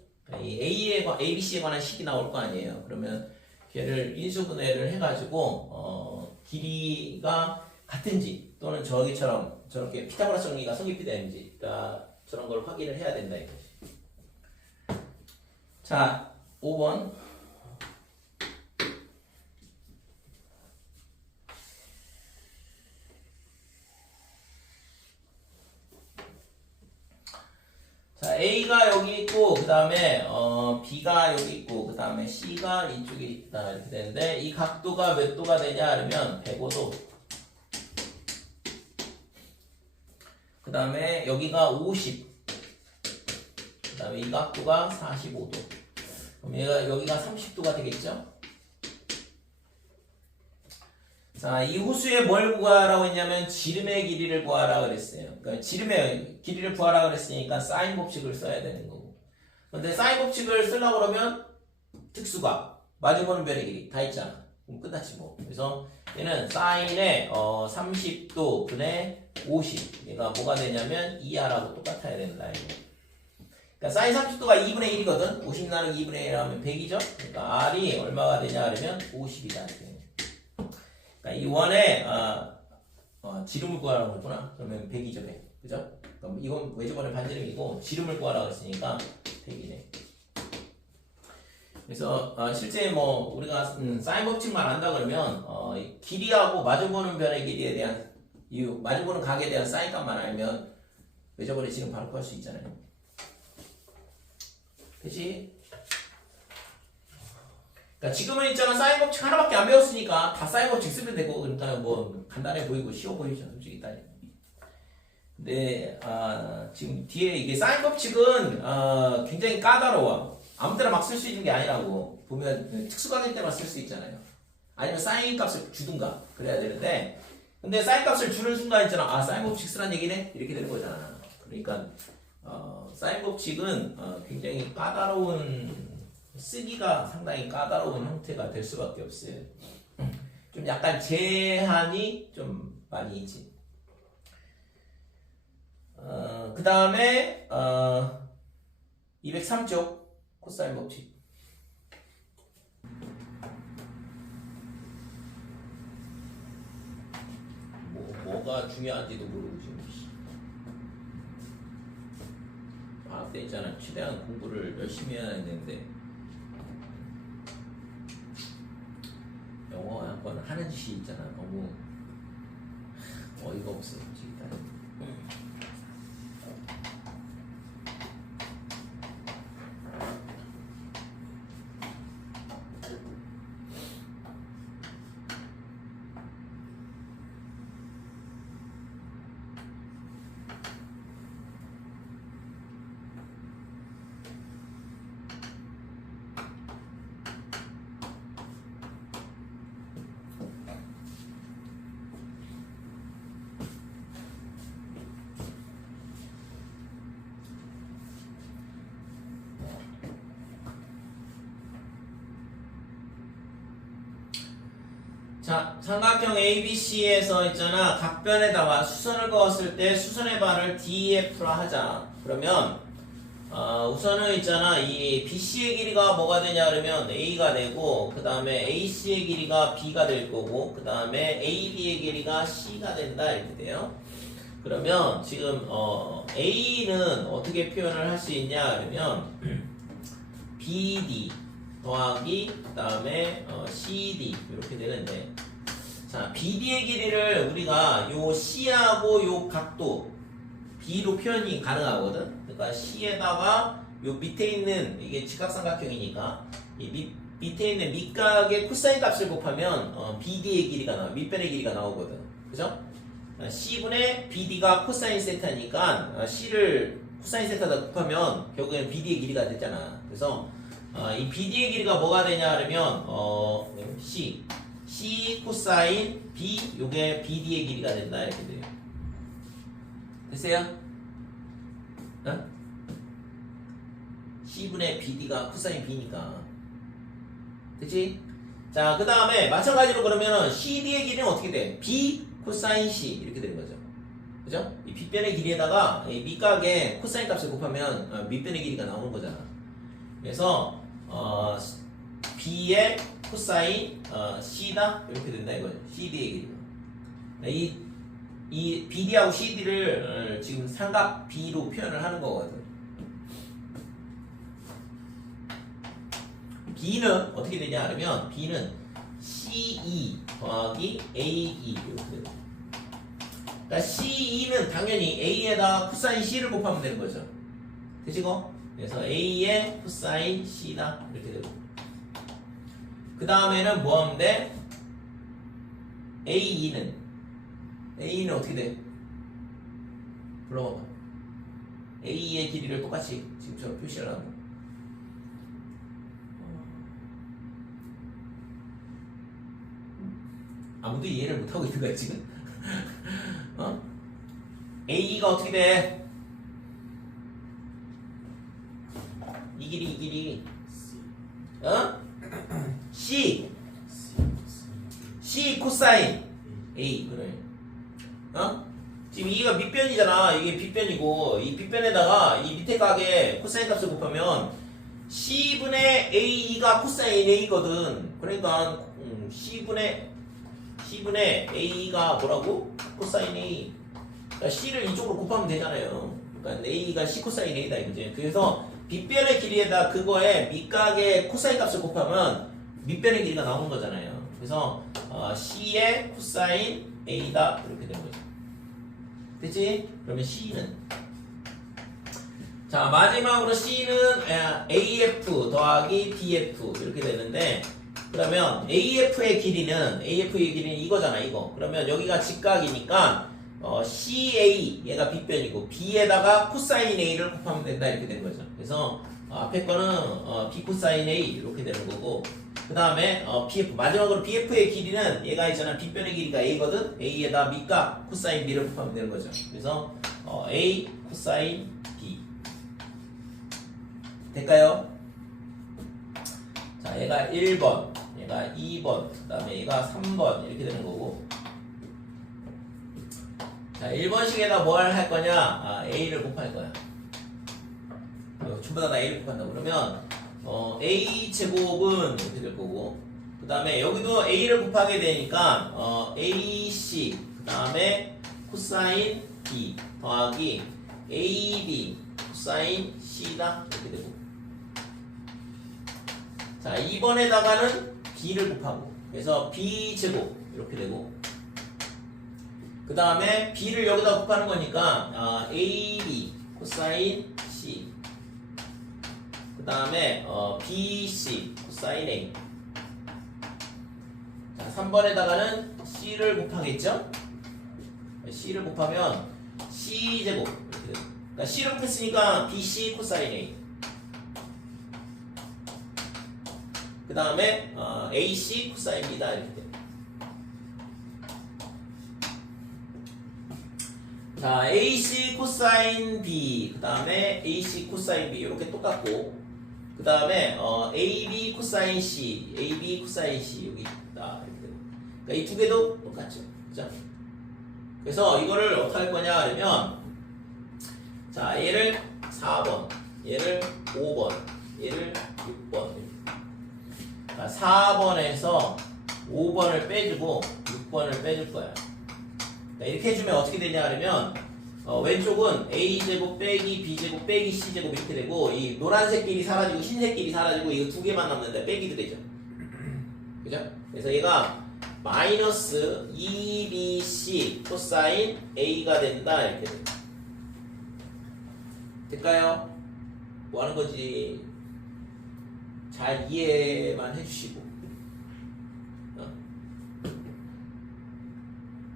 이 A, B, C에 관한 식이 나올 거 아니에요. 그러면 걔를 인수분해를 해가지고 길이가 같은지 또는 저기처럼 저렇게 피타고라스 정리가 성립이 되는지 저런 걸 확인을 해야 된다 이거지. 자, 5번. 자, A가 여기 있고, 그 다음에 B가 여기 있고, 그 다음에 C가 이쪽에 있다 이렇게 되는데, 이 각도가 몇 도가 되냐 그러면 105도. 그 다음에 여기가 50. 그 다음에 이 각도가 45도. 그럼 여기가 30도가 되겠죠? 자, 이 호수에 뭘 구하라고 했냐면 지름의 길이를 구하라 그랬어요. 그러니까 지름의 길이를 구하라 그랬으니까 사인 법칙을 써야 되는 거고. 근데 사인 법칙을 쓰려고 그러면 특수각, 마주보는 변의 길이 다 있잖아. 그럼 끝났지 뭐. 그래서 얘는 사인의 30도 분의 50. 얘가 뭐가 되냐면 2r하고 똑같아야 된다. 이거. 그러니까 사인 30도가 2분의 1이거든. 50 나누기 2분의 1 하면 100이죠. 그러니까 r이 얼마가 되냐 그러면 50이다. 그러니까 이 원에 지름을 구하라고 했구나. 그러면 100이죠, 100. 그죠? 그럼 이건 외접원의 반지름이고 지름을 구하라고 했으니까 100이네. 그래서 실제 뭐 우리가 사인 법칙만 안다 그러면 길이하고 마주보는 변의 길이에 대한 마주보는 각에 대한 사인 값만 알면 외접원의 지름 바로 구할 수 있잖아요. 그치? 그러니까 지금은 있잖아, 사인 법칙 하나밖에 안 배웠으니까 다 사인 법칙 쓰면 되고, 그러니까 뭐 간단해 보이고 쉬워 보이죠, 솔직히 따지면. 근데 지금 뒤에 이게 사인 법칙은 굉장히 까다로워. 아무 때나 막 쓸 수 있는 게 아니라고. 보면 특수각일 때만 쓸 수 있잖아요. 아니면 사인 값을 주든가 그래야 되는데, 근데 사인 값을 주는 순간 있잖아, 사인 법칙 쓰란 얘기네? 이렇게 되는 거잖아. 그러니까 사인 법칙은 굉장히 까다로운, 쓰기가 상당히 까다로운 형태가 될 수밖에 없어요. 좀 약간 제한이 좀 많이 있지. 그 다음에 203쪽 코사인 법칙. 뭐가 중요한지도 모르고 지금. 방학 때 있잖아, 최대한 공부를 열심히 해야 되는데 영어 한번 하는 짓이 있잖아. 너무 어이가 없어. 자, 삼각형 ABC에서 있잖아. 각변에다가 수선을 그었을 때 수선의 반을 DF라 하자. 그러면 우선은 있잖아. 이 BC의 길이가 뭐가 되냐 그러면 A가 되고 그 다음에 AC의 길이가 B가 될 거고 그 다음에 AB의 길이가 C가 된다 이렇게 돼요. 그러면 지금 A는 어떻게 표현을 할 수 있냐 그러면 BD 더하기 그 다음에 CD 이렇게 되는데 자 BD의 길이를 우리가 요 C하고 요 각도 B로 표현이 가능하거든. 그러니까 C에다가 요 밑에 있는 이게 직각삼각형이니까 이 밑에 있는 밑각의 코사인 값을 곱하면 BD의 길이가 나와 밑변의 길이가 나오거든. 그죠? C분의 BD가 코사인 세타니까 C를 코사인 세타다 곱하면 결국에는 BD의 길이가 됐잖아. 그래서 이 BD의 길이가 뭐가 되냐 그러면 C 코사인 B 요게 BD의 길이가 된다 이렇게 돼요. 됐어요? 어? C분의 BD가 코사인 B니까 됐지? 자 그 다음에 마찬가지로 그러면은 CD의 길이는 어떻게 돼? B 코사인 C 이렇게 되는 거죠. 그죠? 이 빗변의 길이에다가 이 밑각의 코사인 값을 곱하면 밑변의 길이가 나오는 거잖아. 그래서 B의 코사인 C다 이렇게 된다 이거죠. CD의 길이가 이 BD하고 CD를 지금 삼각 B로 표현을 하는 거거든. B는 어떻게 되냐 하면 B는 CE 더하기 AE 이렇게 되고 그러니까 CE는 당연히 A에다 코사인 C를 곱하면 되는 거죠. 그치고? 그래서 A의 코사인 C다 이렇게 되고 그 다음에는 뭐 하면 돼? AE는 어떻게 돼? 불러봐봐. A의 길이를 똑같이 지금처럼 표시를 하고 아무도 이해를 못하고 있는 거야 지금. A가 어떻게 돼? 이 길이 C 코사인 A 그래. 지금 이가 밑변이잖아. 이게 빗변이고 이 빗변에다가 이 밑에 각의 코사인 값을 곱하면 C분의 A가 코사인 A거든. 그러니까 C분의 A가 뭐라고? 코사인 A. 그러니까 C를 이쪽으로 곱하면 되잖아요. 그러니까 A가 C 코사인 A다 이거지. 그래서 빗변의 길이에다 그거에 밑각의 코사인 값을 곱하면 밑변의 길이가 나오는 거잖아요. 그래서 C의 코사인 A다 이렇게 되는 거죠. 됐지? 그러면 C는 자 마지막으로 C는 AF 더하기 DF 이렇게 되는데 그러면 AF의 길이는 이거잖아 이거. 그러면 여기가 직각이니까 CA 얘가 빗변이고 B에다가 코사인 A를 곱하면 된다 이렇게 되는 거죠. 그래서 앞에 거는 B 코사인 A 이렇게 되는 거고 그 다음에 BF 마지막으로 BF의 길이는 얘가 있잖아 빗변의 길이가 A거든. A에다 밑각 코사인 B를 곱하면 되는 거죠. 그래서 A 코사인 B 될까요? 자 얘가 1번 얘가 2번 그 다음에 얘가 3번 이렇게 되는 거고 자 1번식에다 뭘 할 거냐 A를 곱할 거야. 전부 다 A를 곱한다 그러면 A 제곱은 이렇게 될 거고 그 다음에 여기도 A를 곱하게 되니까 AC 그 다음에 코사인 B 더하기 AB 코사인 C다 이렇게 되고 자 2번에다가는 B를 곱하고 그래서 B 제곱 이렇게 되고 그 다음에 B를 여기다 곱하는 거니까 AB 코사인 C 그 다음에 BC 코사인 A 자 3번에다가는 C를 곱하겠죠? C를 곱하면 C제곱 이렇게 돼요. 그러니까 C를 곱했으니까 BC 코사인 A 그 다음에 AC 코사인 B다 이렇게 돼요. 자 AC 코사인 B 그 다음에 AC 코사인 B 이렇게 똑같고 그 다음에 AB 코사인 C 여기 있다 이렇게. 그러니까 이 두 개도 똑같죠. 그죠? 그래서 이거를 어떻게 할 거냐 하면 자 얘를 4번, 얘를 5번, 얘를 6번. 그러니까 4번에서 5번을 빼주고 6번을 빼줄 거야. 그러니까 이렇게 해주면 어떻게 되냐 하면 왼쪽은 a제곱 빼기 b제곱 빼기 c제곱 이렇게 되고 이 노란색 길이 사라지고 흰색 길이 사라지고 이거 두 개만 남는데 빼기도 되죠. 그죠? 그래서 얘가 마이너스 2bc 코사인 a가 된다 이렇게 돼요. 될까요? 뭐 하는 건지 잘 이해만 해주시고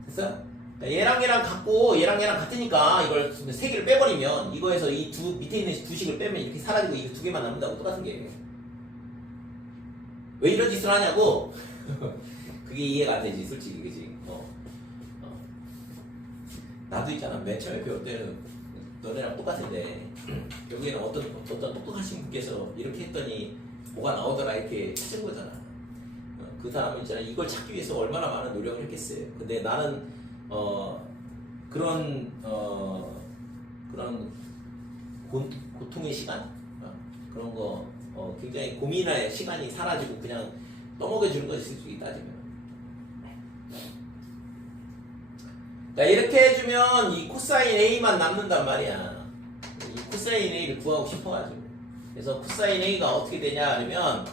됐어? 얘랑 얘랑 같고 얘랑 얘랑 같으니까 이걸 세 개를 빼버리면 이거에서 이 두 밑에 있는 두 식을 빼면 이렇게 사라지고 이 두 개만 남는다고 똑같은 게 왜 이런 짓을 하냐고 그게 이해가 안 되지 솔직히 그지 나도 있잖아 맨 처음에 배울 때는 너네랑 똑같은데 여기에는 어떤 똑똑하신 분께서 이렇게 했더니 뭐가 나오더라 이렇게 찾은 거잖아. 그 사람은 있잖아 이걸 찾기 위해서 얼마나 많은 노력을 했겠어요. 근데 나는 그런 고통의 시간 그런 거 굉장히 고민할 시간이 사라지고 그냥 떠먹여 주는 것일 수 있다지면. 자 이렇게 해주면 이 코사인 A만 남는단 말이야. 이 코사인 A를 구하고 싶어가지고. 그래서 코사인 A가 어떻게 되냐 하면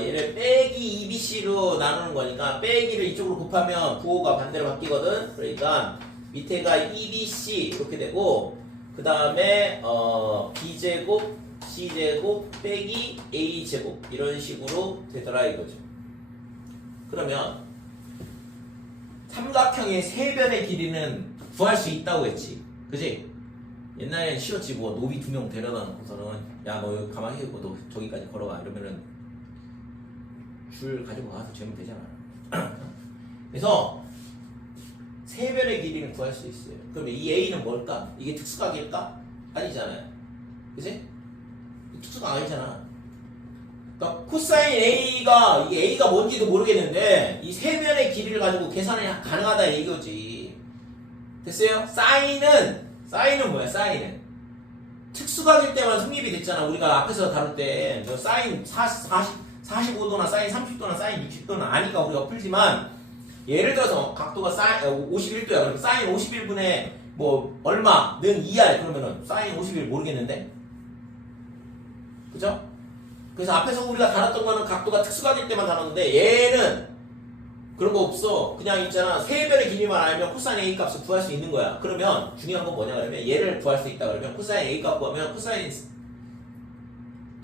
얘를 빼기 2bc로 나누는 거니까 빼기를 이쪽으로 곱하면 부호가 반대로 바뀌거든. 그러니까 밑에가 2bc 이렇게 되고 그 다음에 b제곱 c제곱 빼기 a제곱 이런 식으로 되더라 이거죠. 그러면 삼각형의 세 변의 길이는 구할 수 있다고 했지. 그지? 옛날엔 쉬웠지. 뭐 노비 2명 데려다 놓고서는 야 너 여기 가만히 있고 너 저기까지 걸어가 이러면은 줄 가지고 가서 재면 되잖아. 그래서 세 변의 길이는 구할 수 있어요. 그러면 이 a는 뭘까? 이게 특수각일까? 아니잖아요. 그지? 특수각 아니잖아. 그러니까 코사인 A가 이게 A가 뭔지도 모르겠는데 이 세 변의 길이를 가지고 계산이 가능하다 이거지. 됐어요? 사인은 뭐야? 사인은 특수각일 때만 성립이 됐잖아. 우리가 앞에서 다룰 때 사인 45도나 사인 30도나 사인 60도는 아니까 우리가 풀지만 예를 들어서 각도가 51도야. 그럼 사인 51분의 뭐 얼마는 2R 그러면은 사인 51 모르겠는데? 그죠? 그래서 앞에서 우리가 다뤘던 거는 각도가 특수각일 때만 다뤘는데 얘는 그런 거 없어. 그냥 있잖아. 세 변의 길이만 알면 코사인 A 값을 구할 수 있는 거야. 그러면 중요한 건 뭐냐 그러면 얘를 구할 수 있다 그러면 코사인 A 값 구하면 코사인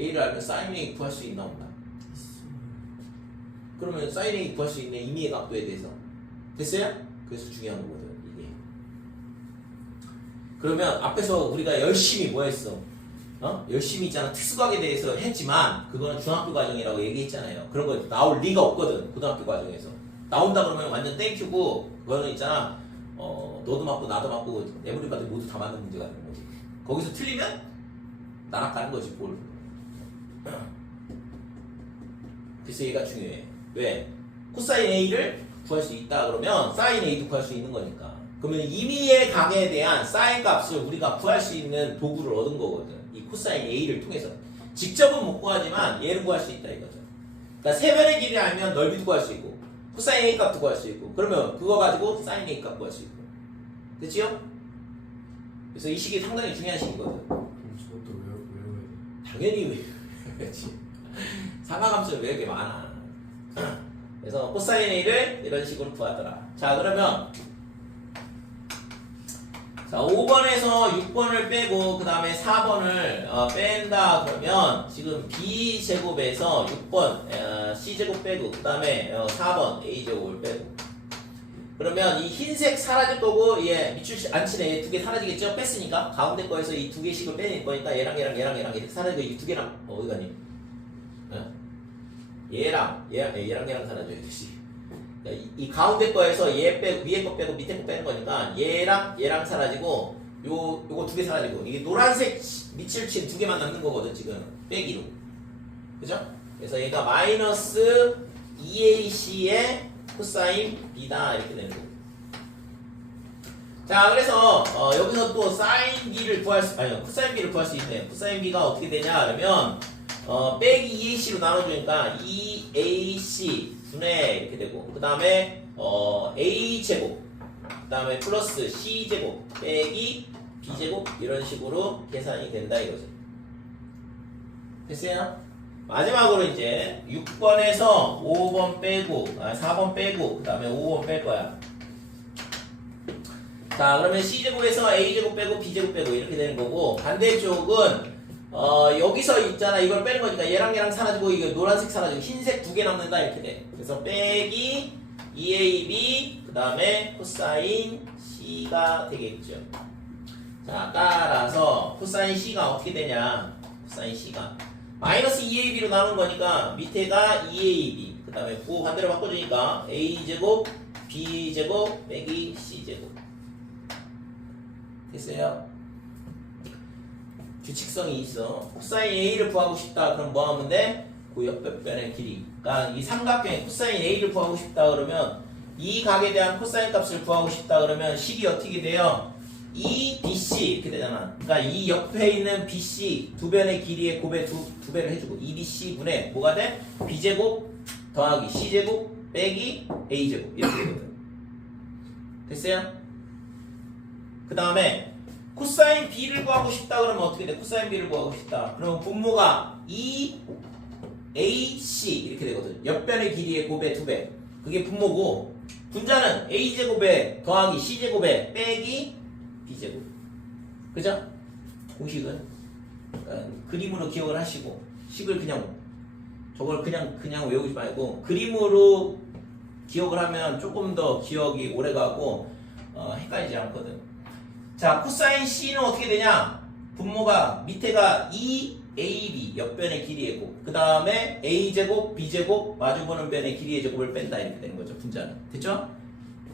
A를 알면 사인 A 구할 수 있나 없나? 그러면 사인 A 구할 수 있는 임의의 각도에 대해서 됐어요? 그래서 중요한 거거든 이게. 그러면 앞에서 우리가 열심히 뭐 했어? 열심히 있잖아. 특수각에 대해서 했지만 그거는 중학교 과정이라고 얘기했잖아요. 그런 거 나올 리가 없거든. 고등학교 과정에서 나온다 그러면 완전 땡큐고 그거는 있잖아. 너도 맞고 나도 맞고 에브리바디 모두 다 맞는 문제가 되는 거지. 거기서 틀리면 날아가는 거지 볼. 그래서 얘가 중요해. 왜? 코사인 A를 구할 수 있다 그러면 사인 A도 구할 수 있는 거니까. 그러면 임의의 각에 대한 사인 값을 우리가 구할 수 있는 도구를 얻은 거거든. 이 코사인 A를 통해서. 직접은 못 구하지만 얘를 구할 수 있다 이거죠. 그러니까 세 변의 길이를 알면 넓이도 구할 수 있고 코사인 A 값도 구할 수 있고 그러면 그거 가지고 사인 A 값 구할 수 있고. 됐지요? 그래서 이 식이 상당히 중요한 식이거든. 그럼 저것도 외워야 돼. 당연히 외워야지. 삼화함수는 외울 게 많아. 그래서 코사인 A를 이런 식으로 구하더라. 자 그러면 자 5번에서 6번을 빼고 그 다음에 4번을 뺀다 그러면 지금 B제곱에서 6번 C제곱 빼고 그 다음에 4번 A제곱을 빼고 그러면 이 흰색 사라질 거고 얘 밑줄 안 치네. 두 개 사라지겠죠? 뺐으니까 가운데 거에서 이 두 개씩을 빼낼 거니까 얘랑 이렇게 사라지고 이 두 개랑 어디 가니? 얘랑 사라져야지. 이 가운데 거에서 얘 빼고 위에 거 빼고 밑에 거 빼는 거니까 얘랑 사라지고 요거 두 개 사라지고 이게 노란색 밑줄 친 두 개만 남는 거거든 지금 빼기로. 그죠? 그래서 얘가 마이너스 2ac에 코사인 B다 이렇게 되는 거고. 자, 그래서 여기서 또 사인 B를 구할 수, 아니요, 코사인 B를 구할 수 있네요. 코사인 B가 어떻게 되냐 그러면 빼기 2AC로 나눠주니까 2AC 분의 이렇게 되고, 그 다음에 A 제곱, 그 다음에 플러스 C 제곱 빼기 B 제곱 이런 식으로 계산이 된다 이거죠. 됐어요? 마지막으로 이제 6번에서 5번 빼고, 4번 빼고, 그 다음에 5번 뺄 거야. 자, 그러면 C제곱에서 A제곱 빼고 B제곱 빼고 이렇게 되는 거고, 반대쪽은 여기서 있잖아. 이걸 빼는 거니까 얘랑 사라지고 이거 노란색 사라지고 흰색 2개 남는다 이렇게 돼. 그래서 빼기 2AB 그 다음에 코사인 C가 되겠죠. 자, 따라서 코사인 C가 어떻게 되냐. 코사인 C가 마이너스 2AB로 나눈 거니까 밑에가 2AB 그 다음에 부호 반대로 바꿔주니까 A제곱 B제곱 빼기 C제곱. 됐어요? 규칙성이 있어. 코사인 A를 구하고 싶다. 그럼 뭐 하면 돼? 그 옆변의 길이. 그러니까 이 삼각형의 코사인 A를 구하고 싶다 그러면 이 각에 대한 코사인 값을 구하고 싶다 그러면 식이 어떻게 돼요? E, BC 이렇게 되잖아. 그러니까 이 옆에 있는 BC 두 변의 길이의 곱에 두 배를 해주고 EBC 분의 뭐가 돼? B제곱 더하기 C제곱 빼기 A제곱 이렇게 되거든. 됐어요? 그 다음에 코사인 B를 구하고 싶다 그러면 어떻게 돼? 코사인 B를 구하고 싶다. 그러면 분모가 EAC 이렇게 되거든. 옆변의 길이의 곱의 2배. 그게 분모고 분자는 A제곱에 더하기 C제곱에 빼기 B제곱. 그죠? 공식은 그림으로 기억을 하시고 식을 그냥 저걸 그냥 외우지 말고 그림으로 기억을 하면 조금 더 기억이 오래가고 헷갈리지 않거든. 자, 코사인 C는 어떻게 되냐? 분모가 밑에가 EAB 옆변의 길이의 곱, 그 다음에 A제곱, B제곱 마주보는 변의 길이의 제곱을 뺀다 이렇게 되는 거죠. 분자는. 됐죠?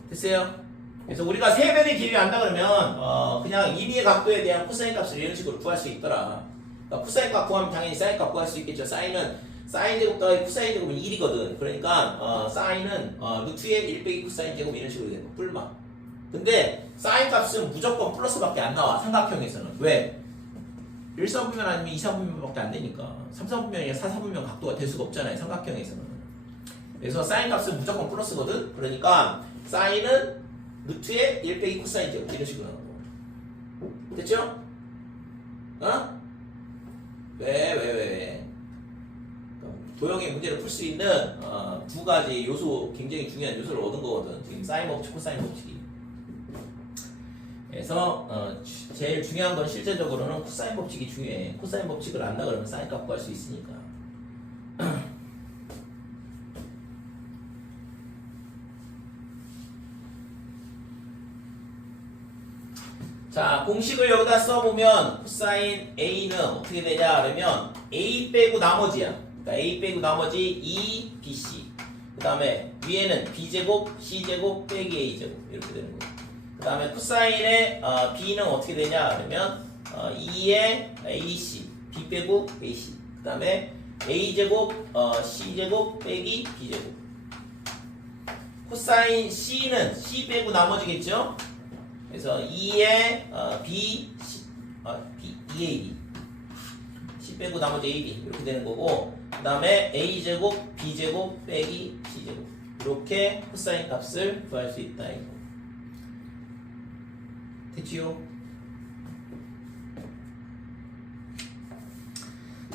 됐어요? 그래서 우리가 세 변의 길이를 안다 그러면 그냥 임의의 각도에 대한 코사인 값을 이런 식으로 구할 수 있더라. 그러니까 코사인 값 구하면 당연히 사인 값 구할 수 있겠죠. 사인은 사인 제곱 더하기 코사인 제곱은 1이거든. 그러니까 사인은 루트의 1 빼기 코사인 제곱 이런 식으로 되는 거. 뿔마. 근데 사인 값은 무조건 플러스밖에 안 나와. 삼각형에서는. 왜? 1사분면 아니면 2사분면밖에 안 되니까. 3사분면이나 4사분면 각도가 될 수가 없잖아요. 삼각형에서는. 그래서 사인 값은 무조건 플러스거든. 그러니까 사인은 루트의 1 빼기 코사인 제곱 이런 식으로 나오고. 됐죠? 어? 왜? 도형의 문제를 풀 수 있는 두 가지 요소, 굉장히 중요한 요소를 얻은 거거든. 지금 사인 법칙, 코사인 법칙이. 그래서 제일 중요한 건 실제적으로는 코사인 법칙이 중요해. 코사인 법칙을 안다 그러면 사인 값 구할 수 있으니까. 자, 공식을 여기다 써보면 코사인 A는 어떻게 되냐 그러면 A 빼고 나머지야. 그러니까 A 빼고 나머지 E, BC. 그 다음에 위에는 B제곱, C제곱 빼기 A제곱 이렇게 되는 거예요. 그 다음에 코사인의 B는 어떻게 되냐 그러면 2의 AC, B 빼고 AC. 그 다음에 A제곱, C제곱 빼기 B제곱. 코사인 C는 C 빼고 나머지겠죠? 그래서 2의 EAB. C 빼고 나머지 AB. 이렇게 되는 거고. 그 다음에 A제곱, B제곱 빼기 C제곱. 이렇게 코사인 값을 구할 수 있다. 이거. 됐지요?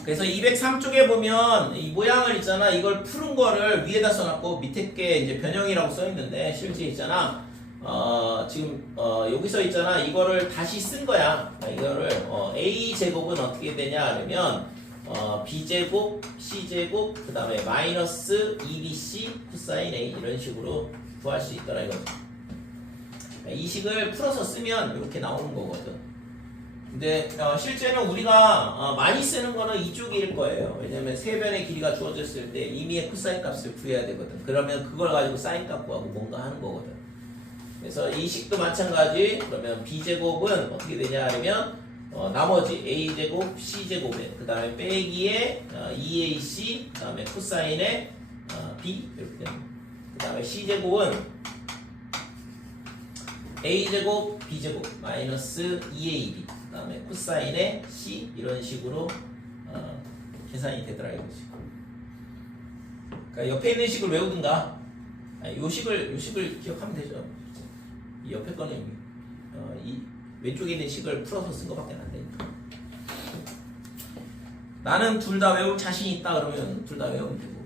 그래서 203쪽에 보면 이 모양을 있잖아. 이걸 푸른 거를 위에다 써놨고 밑에 게 이제 변형이라고 써있는데 실제 있잖아. 지금 여기서 있잖아. 이거를 다시 쓴 거야. 이거를 A 제곱은 어떻게 되냐 그러면 B제곱, C제곱, 그 다음에 마이너스 2BC 코사인 A 이런 식으로 구할 수 있더라 이거죠. 이 식을 풀어서 쓰면 이렇게 나오는 거거든. 근데 실제는 우리가 많이 쓰는 거는 이쪽일 거예요. 왜냐면 세 변의 길이가 주어졌을 때 임의의 코사인 값을 구해야 되거든. 그러면 그걸 가지고 사인 값 구하고 뭔가 하는 거거든. 그래서 이 식도 마찬가지. 그러면 B제곱은 어떻게 되냐 하면 나머지 A제곱, C제곱에 그 다음에 빼기에 2AC 그 다음에 코사인의 B 이렇게 됩니다. 다음에 c제곱은 a제곱 b제곱 마이너스 2ab 그 다음에 코사인의 c 이런 식으로 계산이 되더라 이거지. 그러니까 옆에 있는 식을 외우든가 요 식을 기억하면 되죠. 이 옆에 거는 이 왼쪽에 있는 식을 풀어서 쓴 거밖에 안 되니까. 나는 둘 다 외울 자신 있다 그러면 둘 다 외우면 되고.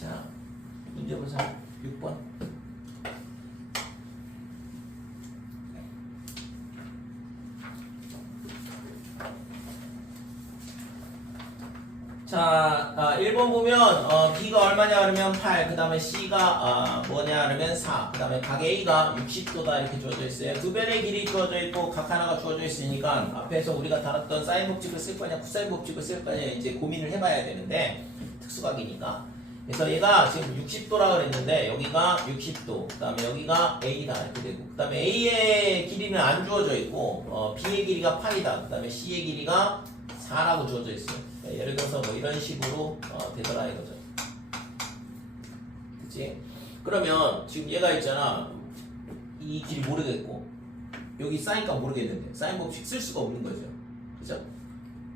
자, 문제 보자. 6번. 자, 1번 보면 B가 얼마냐 그러면 8, 그 다음에 C가 뭐냐 그러면 4, 그 다음에 각 A가 60도다 이렇게 주어져 있어요. 두 변의 길이 주어져 있고 각 하나가 주어져 있으니까 앞에서 우리가 다뤘던 사인 법칙을 쓸 거냐 코사인 법칙을 쓸 거냐 이제 고민을 해봐야 되는데 특수각이니까. 그래서 얘가 지금 60도라 그랬는데 여기가 60도, 그 다음에 여기가 A다 이렇게 되고, 그 다음에 A의 길이는 안 주어져 있고 B의 길이가 8이다, 그 다음에 C의 길이가 4라고 주어져 있어요. 예를 들어서 뭐 이런 식으로 되더라 이거죠. 그치? 그러면 지금 얘가 있잖아. 이 길이 모르겠고 여기 사인값 모르겠는데 사인 법칙 쓸 수가 없는 거죠. 그죠?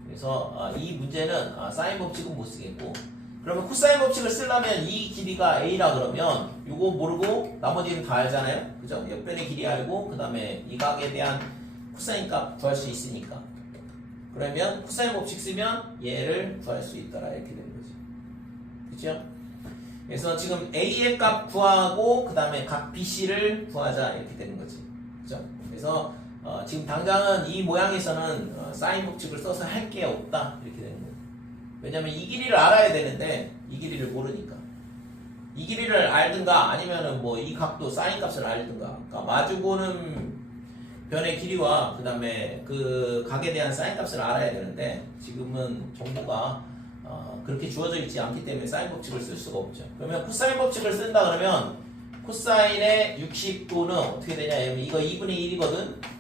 그래서 이 문제는 사인 법칙은 못 쓰겠고, 그러면 코사인 법칙을 쓰려면 이 길이가 A라 그러면 요거 모르고 나머지는 다 알잖아요. 그죠? 옆변의 길이 알고 그 다음에 이 각에 대한 코사인 값 구할 수 있으니까, 그러면 코사인 법칙 쓰면 얘를 구할 수 있더라 이렇게 되는 거지. 그죠? 그래서 지금 A의 값 구하고 그 다음에 각 BC를 구하자 이렇게 되는 거지. 그죠? 그래서 지금 당장은 이 모양에서는 사인 법칙을 써서 할 게 없다 이렇게 되는 거예요. 왜냐면 이 길이를 알아야 되는데 이 길이를 모르니까. 이 길이를 알든가 아니면은 뭐 이 각도 사인 값을 알든가, 그러니까 마주보는 변의 길이와 그 다음에 그 각에 대한 사인 값을 알아야 되는데 지금은 정보가 그렇게 주어져 있지 않기 때문에 사인 법칙을 쓸 수가 없죠. 그러면 코사인 법칙을 쓴다 그러면 코사인의 60도는 어떻게 되냐, 이거 2분의 1이거든.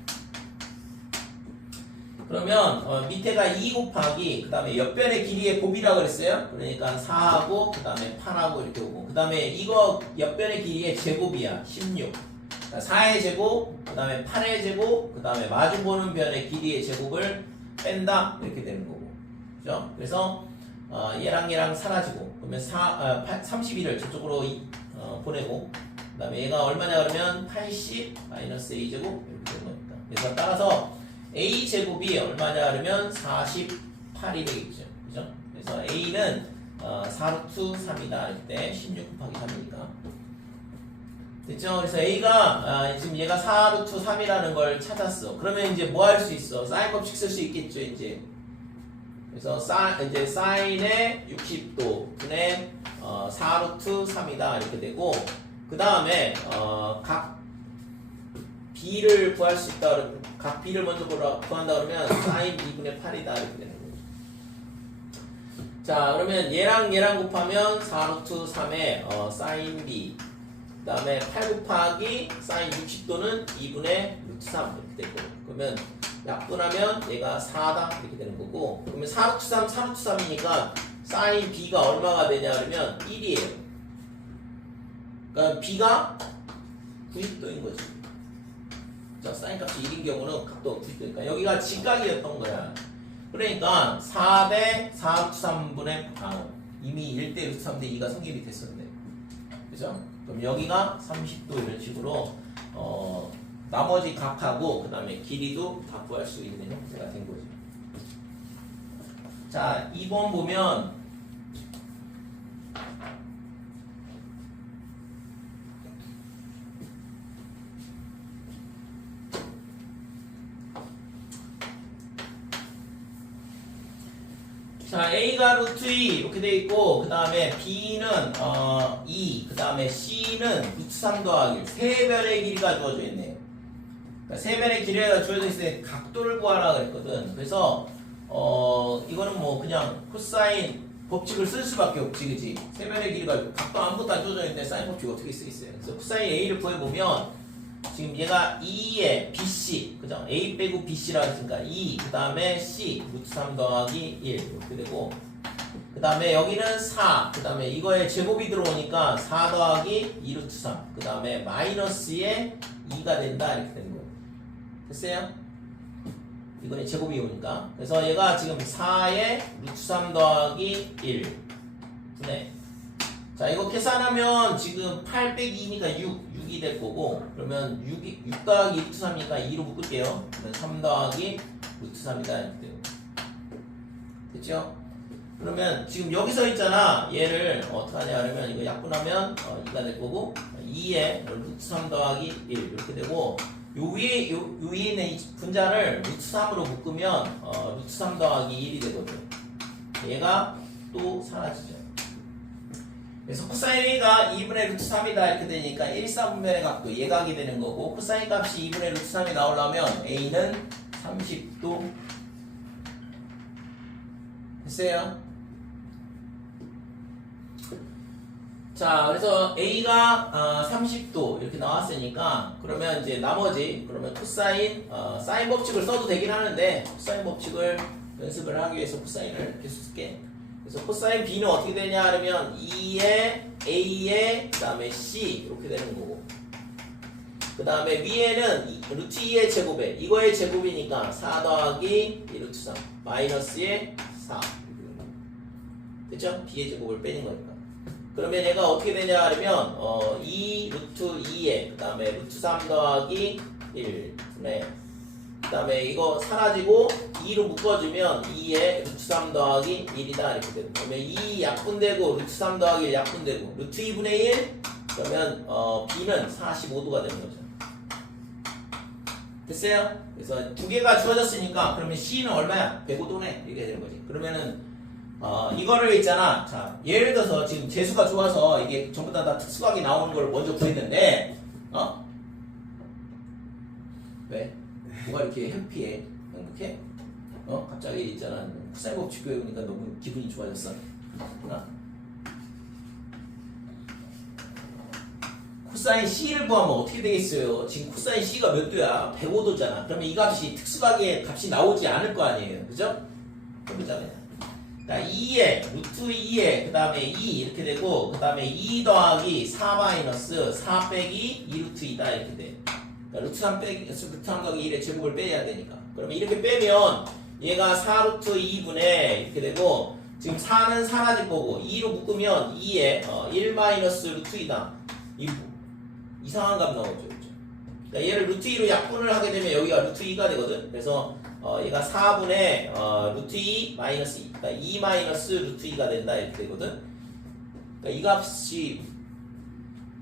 그러면 밑에가 2 곱하기 그 다음에 옆변의 길이의 곱이라고 그랬어요. 그러니까 4하고 그 다음에 8하고 이렇게 오고, 그 다음에 이거 옆변의 길이의 제곱이야 16. 4의 제곱, 그 다음에 8의 제곱, 그 다음에 마주보는 변의 길이의 제곱을 뺀다 이렇게 되는 거고, 그죠? 그래서 얘랑 사라지고, 그러면 32를 저쪽으로 보내고, 그 다음에 얘가 얼마냐 그러면 80 마이너스 a제곱 이렇게 되는 거니까. 그래서 따라서 a제곱이 얼마냐 그러면 48이 되겠죠, 그죠? 그래서 a는 4루트 3이다 할 때 16 곱하기 3이니까 됐죠? 그래서 A가 지금 얘가 4루트 3이라는 걸 찾았어. 그러면 이제 뭐 할 수 있어? 사인 법칙 쓸 수 있겠죠, 이제. 그래서 이제 사인의 60도 분의 4루트 3이다 이렇게 되고, 그 다음에 각 B를 구할 수 있다. 각 B를 먼저 구한다 그러면 사인 B분의 8이다 이렇게 되는 거죠. 자, 그러면 얘랑 곱하면 4루트 3의 사인 B, 그 다음에 8 곱하기 사인 60도는 2분의 루트 3 이렇게 되고, 그러면 약분하면 얘가 4다 이렇게 되는 거고, 그러면 4루트 3, 4루트 3이니까 사인 B가 얼마가 되냐 그러면 1이에요. 그러니까 B가 90도인 거지. 자, 사인 값이 1인 경우는 각도가 90도니까 여기가 직각이었던 거야. 그러니까 4 대 4루트 3분의 이미 1대 루트 3대 2가 성립이 됐었네. 그죠? 그럼 여기가 30도 이런 식으로 나머지 각하고 그 다음에 길이도 다 구할 수 있는 형태가 된 거죠. 자, 2번 보면 자, A가 루트 2 이렇게 돼 있고, 그 다음에 B는 2, 그 다음에 C는 루트 3 더하기 세 변의 길이가 주어져 있네요. 그러니까 세 변의 길이가 주어져 있을 때 각도를 구하라 그랬거든. 그래서 이거는 뭐 그냥 코사인 법칙을 쓸 수밖에 없지, 그지? 세 변의 길이가 각도 아무것도 안 주어져 있는데 사인 법칙 어떻게 쓰겠어요? 그래서 코사인 A를 구해보면 지금 얘가 2에 BC, 그죠? A 빼고 BC라고 했으니까 2, 그 다음에 C, 루트 3 더하기 1 이렇게 되고, 그 다음에 여기는 4, 그 다음에 이거에 제곱이 들어오니까 4 더하기 2 루트 3, 그 다음에 마이너스에 2가 된다 이렇게 되는 거예요. 됐어요? 이거는 제곱이 오니까. 그래서 얘가 지금 4에 루트 3 더하기 1 분의, 자, 이거 계산하면 지금 8 빼기 2니까 6이 될 거고, 그러면 6 더하기 루트 3이니까 2로 묶을게요. 그러면 3 더하기 루트 3이다 이렇게 돼요. 됐죠? 그러면 지금 여기서 있잖아. 얘를 어떻게 하냐 하면 이거 약분하면 2가 될 거고, 2에 루트 3 더하기 1 이렇게 되고, 요 위에 있는 이 분자를 루트 3으로 묶으면 루트 3 더하기 1이 되거든. 얘가 또 사라지죠. 그래서 코사인 A가 2분의 루트 3이다 이렇게 되니까 1, 4분면의 각도 예각이 되는 거고, 코사인 값이 2분의 루트 3이 나오려면 A는 30도 됐어요? 자, 그래서 A가 30도 이렇게 나왔으니까, 그러면 이제 나머지, 그러면 코사인, 사인 법칙을 써도 되긴 하는데, 코사인 법칙을 연습을 하기 위해서 코사인을 계속 쓸게. 그래서 코사인 B는 어떻게 되냐 하면 2에 A에 그 다음에 C 이렇게 되는 거고, 그 다음에 위에는 루트 2의 제곱에 이거의 제곱이니까 4 더하기 2 루트 3 마이너스의 4 됐죠? B의 제곱을 빼는 거니까. 그러면 얘가 어떻게 되냐 하면 2 루트 2에 그 다음에 루트 3 더하기 1 분의, 그 다음에 이거 사라지고 2로 묶어주면 2에 루트 3 더하기 1이다 이렇게 되고, 그러면 2 약분되고 루트 3 더하기 1 약분되고 루트 2분의 1, 그러면 B는 45도가 되는 거죠. 됐어요? 그래서 두 개가 주어졌으니까 그러면 C는 얼마야? 105도네 이렇게 되는 거지. 그러면은 이거를 있잖아. 자, 예를 들어서 지금 재수가 좋아서 이게 전부 다 특수각이 나오는 걸 먼저 구했는데, 왜? 뭐가 이렇게 해피해? 행복해? 갑자기 있잖아. 코사인 법칙 배우니까 너무 기분이 좋아졌어. 코사인 C를 구하면 어떻게 되겠어요? 지금 코사인 C가 몇 도야? 105도잖아. 그러면 이 값이 특수각의 값이 나오지 않을 거 아니에요. 그죠? 그러자면. 자, 2에, 루트 2에, 그 다음에 2 이렇게 되고, 그 다음에 2 더하기 4 마이너스 4 빼기 2 루트 2다 이렇게 돼. 그러니까 루트 3 빼기, 루트 3 더하기 1의 제곱을 빼야 되니까. 그러면 이렇게 빼면 얘가 4 루트 2분의 이렇게 되고, 지금 4는 사라질 거고, 2로 묶으면 2에 1 마이너스 루트 2다. 이상한 값 나오죠. 그렇죠? 그러니까 얘를 루트 2로 약분을 하게 되면 여기가 루트 2가 되거든. 그래서 얘가 4분의 루트 2 마이너스 2, 그러니까 2 마이너스 루트 2가 된다 이렇게 되거든. 그러니까 이 값이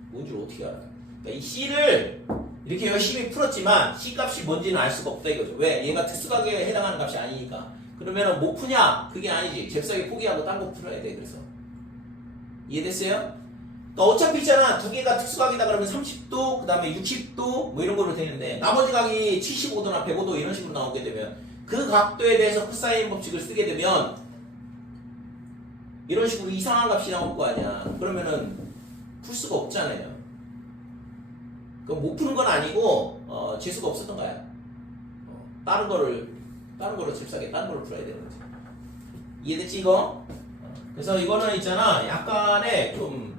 뭔지 어떻게 알아? 그러니까 이 C를 이렇게 열심히 풀었지만 C 값이 뭔지는 알 수가 없다 이거죠. 왜? 얘가 특수각에 해당하는 값이 아니니까. 그러면 못 푸냐? 그게 아니지. 잽싸게 포기하고 딴 거 풀어야 돼. 그래서 이해됐어요? 그러니까 어차피 있잖아. 두 개가 특수각이다 그러면 30도, 그 다음에 60도 뭐 이런 거로 되는데, 나머지 각이 75도나 105도 이런 식으로 나오게 되면 그 각도에 대해서 코사인 법칙을 쓰게 되면 이런 식으로 이상한 값이 나올 거 아니야. 그러면은 풀 수가 없잖아요. 그럼 못 푸는 건 아니고 재수가 없었던 거야. 다른 거를 잽싸게 다른 거를 풀어야 되는 거지. 이해됐지 이거? 그래서 이거는 있잖아. 약간의 좀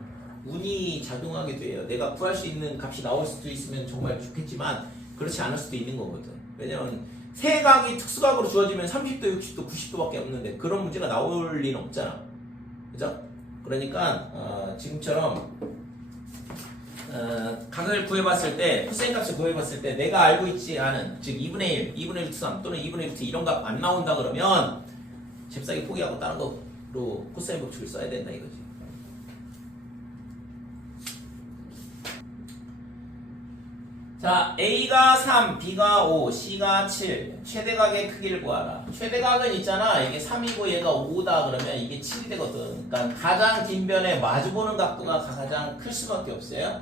운이 작용하게 돼요. 내가 구할 수 있는 값이 나올 수도 있으면 정말 좋겠지만 그렇지 않을 수도 있는 거거든. 왜냐면 세 각이 특수각으로 주어지면 30도, 60도, 90도밖에 없는데 그런 문제가 나올 리는 없잖아. 그죠? 그러니까 지금처럼 각을 구해봤을 때, 코사인 값을 구해봤을 때 내가 알고 있지 않은, 즉 2분의 1, 2분의 루트 3 또는 2분의 루트 이런 값 안 나온다 그러면 잽싸게 포기하고 다른 거로 코사인 법칙을 써야 된다 이거지. 자, A가 3, B가 5, C가 7. 최대각의 크기를 구하라. 최대각은 있잖아. 이게 3이고 얘가 5다 그러면 이게 7이 되거든. 그러니까 가장 긴 변에 마주보는 각도가 가장 클 수밖에 없어요.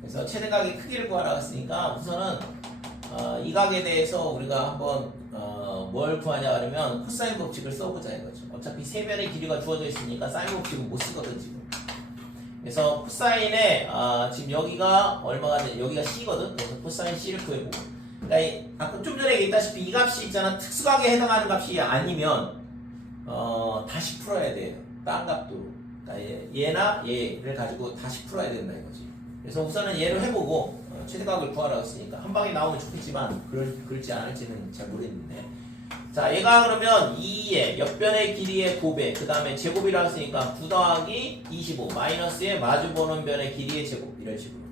그래서 최대각의 크기를 구하라 했으니까 우선은 이 각에 대해서 우리가 한번 뭘 구하냐 그러면 코사인 법칙을 써보자 이거죠. 어차피 세 변의 길이가 주어져 있으니까 사인 법칙은 못 쓰거든 지금. 그래서 코사인에 지금 여기가 얼마가 돼? 여기가 C거든. 그래서 코사인 C를 구해보고. 그러니까 아까 좀 전에 얘기했다시피 이 값이 있잖아. 특수각에 해당하는 값이 아니면 다시 풀어야 돼요. 딴 값도. 그러니까 얘나 얘를 가지고 다시 풀어야 된다 이거지. 그래서 우선은 얘를 해보고 최대각을 구하라고 했으니까 한 방에 나오면 좋겠지만 그럴지 않을지는 잘 모르겠는데. 자, 얘가 그러면 2의 옆변의 길이의 곱에 그 다음에 제곱이라고 했으니까 9 더하기 25 마이너스의 마주보는 변의 길이의 제곱 이런 식으로.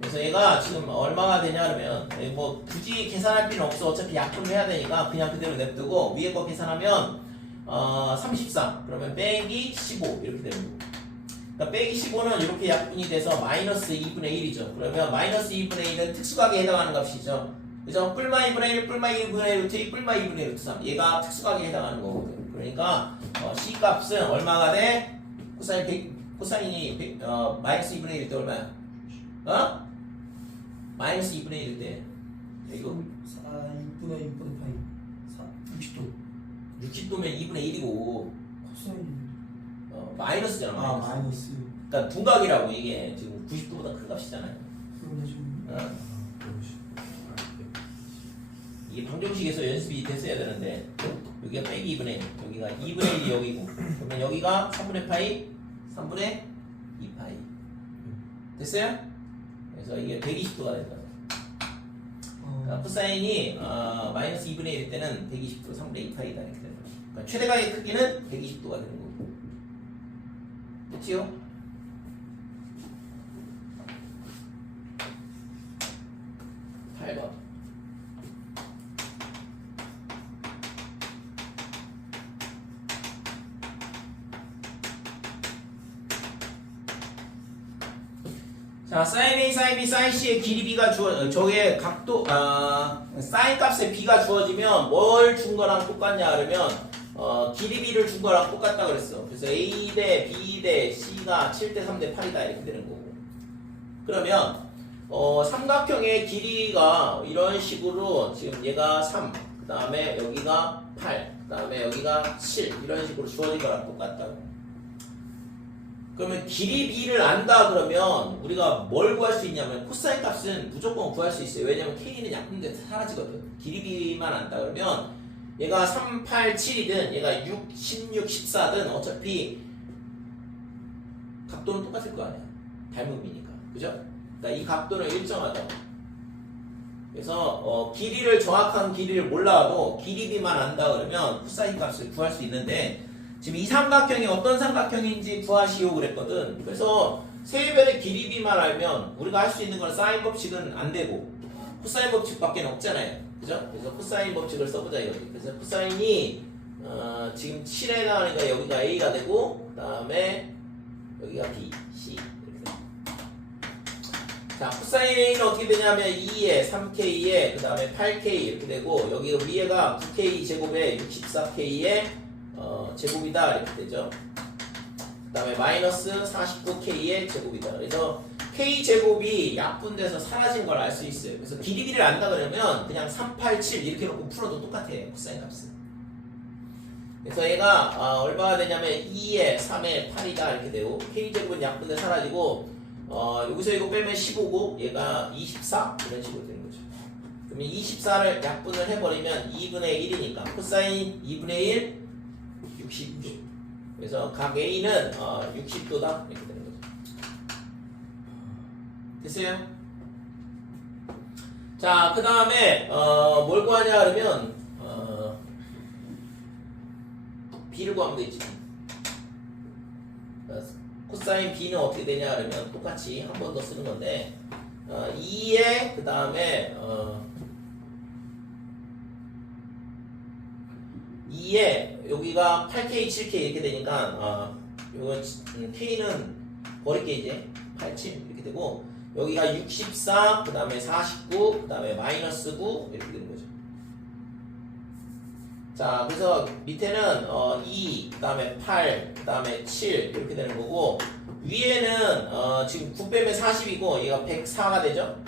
그래서 얘가 지금 얼마가 되냐 그러면 뭐 굳이 계산할 필요는 없어. 어차피 약분을 해야 되니까 그냥 그대로 냅두고 위에 거 계산하면 33 그러면 빼기 15 이렇게 되는 거고. 그러니까 빼기 15는 이렇게 약분이 돼서 마이너스 2분의 1이죠. 그러면 마이너스 2분의 1은 특수각에 해당하는 값이죠. 그죠? 뿔마 2분의 1, 뿔마 2분의 루트 2, 뿔마 2분의 루트 3. 얘가 특수각에 해당하는 거거든. 그러니까 C 값은 얼마가 돼? 코사인이 마이너스 2분의 1일 때 얼마야? 마이너스 2분의 1일 때 이거 6분의 6분의 파이 60도 60도면 2분의 1이고 코사인 마이너스잖아. 마이너스. 마이너스 그러니까 둔각이라고 이게 지금 90도보다 큰 값이잖아요. 그러면 좀 이게 방정식에서 연습이 됐어야 되는데 여기가 빼기 2분의 1 여기가 2분의 1이 여기고 그러면 여기가 3분의 파이 3분의 2파이 됐어요? 그래서 이게 120도가 된다. 그러니까 코사인이 마이너스 2분의 1일 때는 120도 3분의 2파이다 이렇게 되는 거죠. 그러니까 최대각의 크기는 120도가 되는 거고 됐지요? 자, sin A, sin B, sin C의 길이 B가 저게 각도, sin 값에 B가 주어지면 뭘 준 거랑 똑같냐 그러면, 길이 B를 준 거랑 똑같다 그랬어. 그래서 A 대 B 대 C가 7대 3대 8이다 이렇게 되는 거고. 그러면, 삼각형의 길이가 이런 식으로 지금 얘가 3, 그 다음에 여기가 8, 그 다음에 여기가 7 이런 식으로 주어진 거랑 똑같다고. 그러면 길이 B를 안다 그러면 우리가 뭘 구할 수 있냐면 코사인 값은 무조건 구할 수 있어요. 왜냐면 K는 약분돼 사라지거든. 길이 B만 안다 그러면 얘가 3, 8, 7이든 얘가 6, 16, 14든 어차피 각도는 똑같을 거 아니야. 닮음이니까. 그죠? 그러니까 이 각도는 일정하다고. 그래서 정확한 길이를 몰라도 길이 B만 안다 그러면 코사인 값을 구할 수 있는데 지금 이 삼각형이 어떤 삼각형인지 구하시오 그랬거든. 그래서 세변의 길이 B만 알면 우리가 할 수 있는 건 사인 법칙은 안 되고 코사인 법칙밖에 없잖아요. 그죠? 그래서 코사인 법칙을 써보자 이거지. 그래서 코사인이 지금 7에 나가니까 여기가 A가 되고 그 다음에 여기가 B, C 이렇게 돼. 자, 코사인 A는 어떻게 되냐면 2에 3K에 그 다음에 8K 이렇게 되고 여기 위에가 9K 제곱에 64K에 제곱이다 이렇게 되죠. 그 다음에 마이너스 49K의 제곱이다. 그래서 K제곱이 약분돼서 사라진 걸 알 수 있어요. 그래서 길이 B를 안다 그러면 그냥 3, 8, 7 이렇게 놓고 풀어도 똑같아요. 코사인 값은. 그래서 얘가 얼마가 되냐면 2에 3에 8이다 이렇게 되고 K제곱은 약분돼 사라지고 여기서 이거 빼면 15고 얘가 24 이런 식으로 되는 거죠. 그러면 24를 약분을 해버리면 2분의 1이니까 코사인 2분의 1 60도. 그래서 각 A는 60도다 이렇게 되는 거죠. 됐어요? 자, 그 다음에 뭘 구하냐 그러면 B를 구하면 되지. 코사인 B는 어떻게 되냐 그러면 똑같이 한 번 더 쓰는 건데 2에 그 다음에 2에 여기가 8K, 7K 이렇게 되니까 요거 K는 버릴게 이제 8, 7 이렇게 되고 여기가 64, 그 다음에 49, 그 다음에 마이너스 9 이렇게 되는 거죠. 자, 그래서 밑에는 2, 그 다음에 8, 그 다음에 7 이렇게 되는 거고 위에는 지금 9 빼면 40이고 얘가 104가 되죠.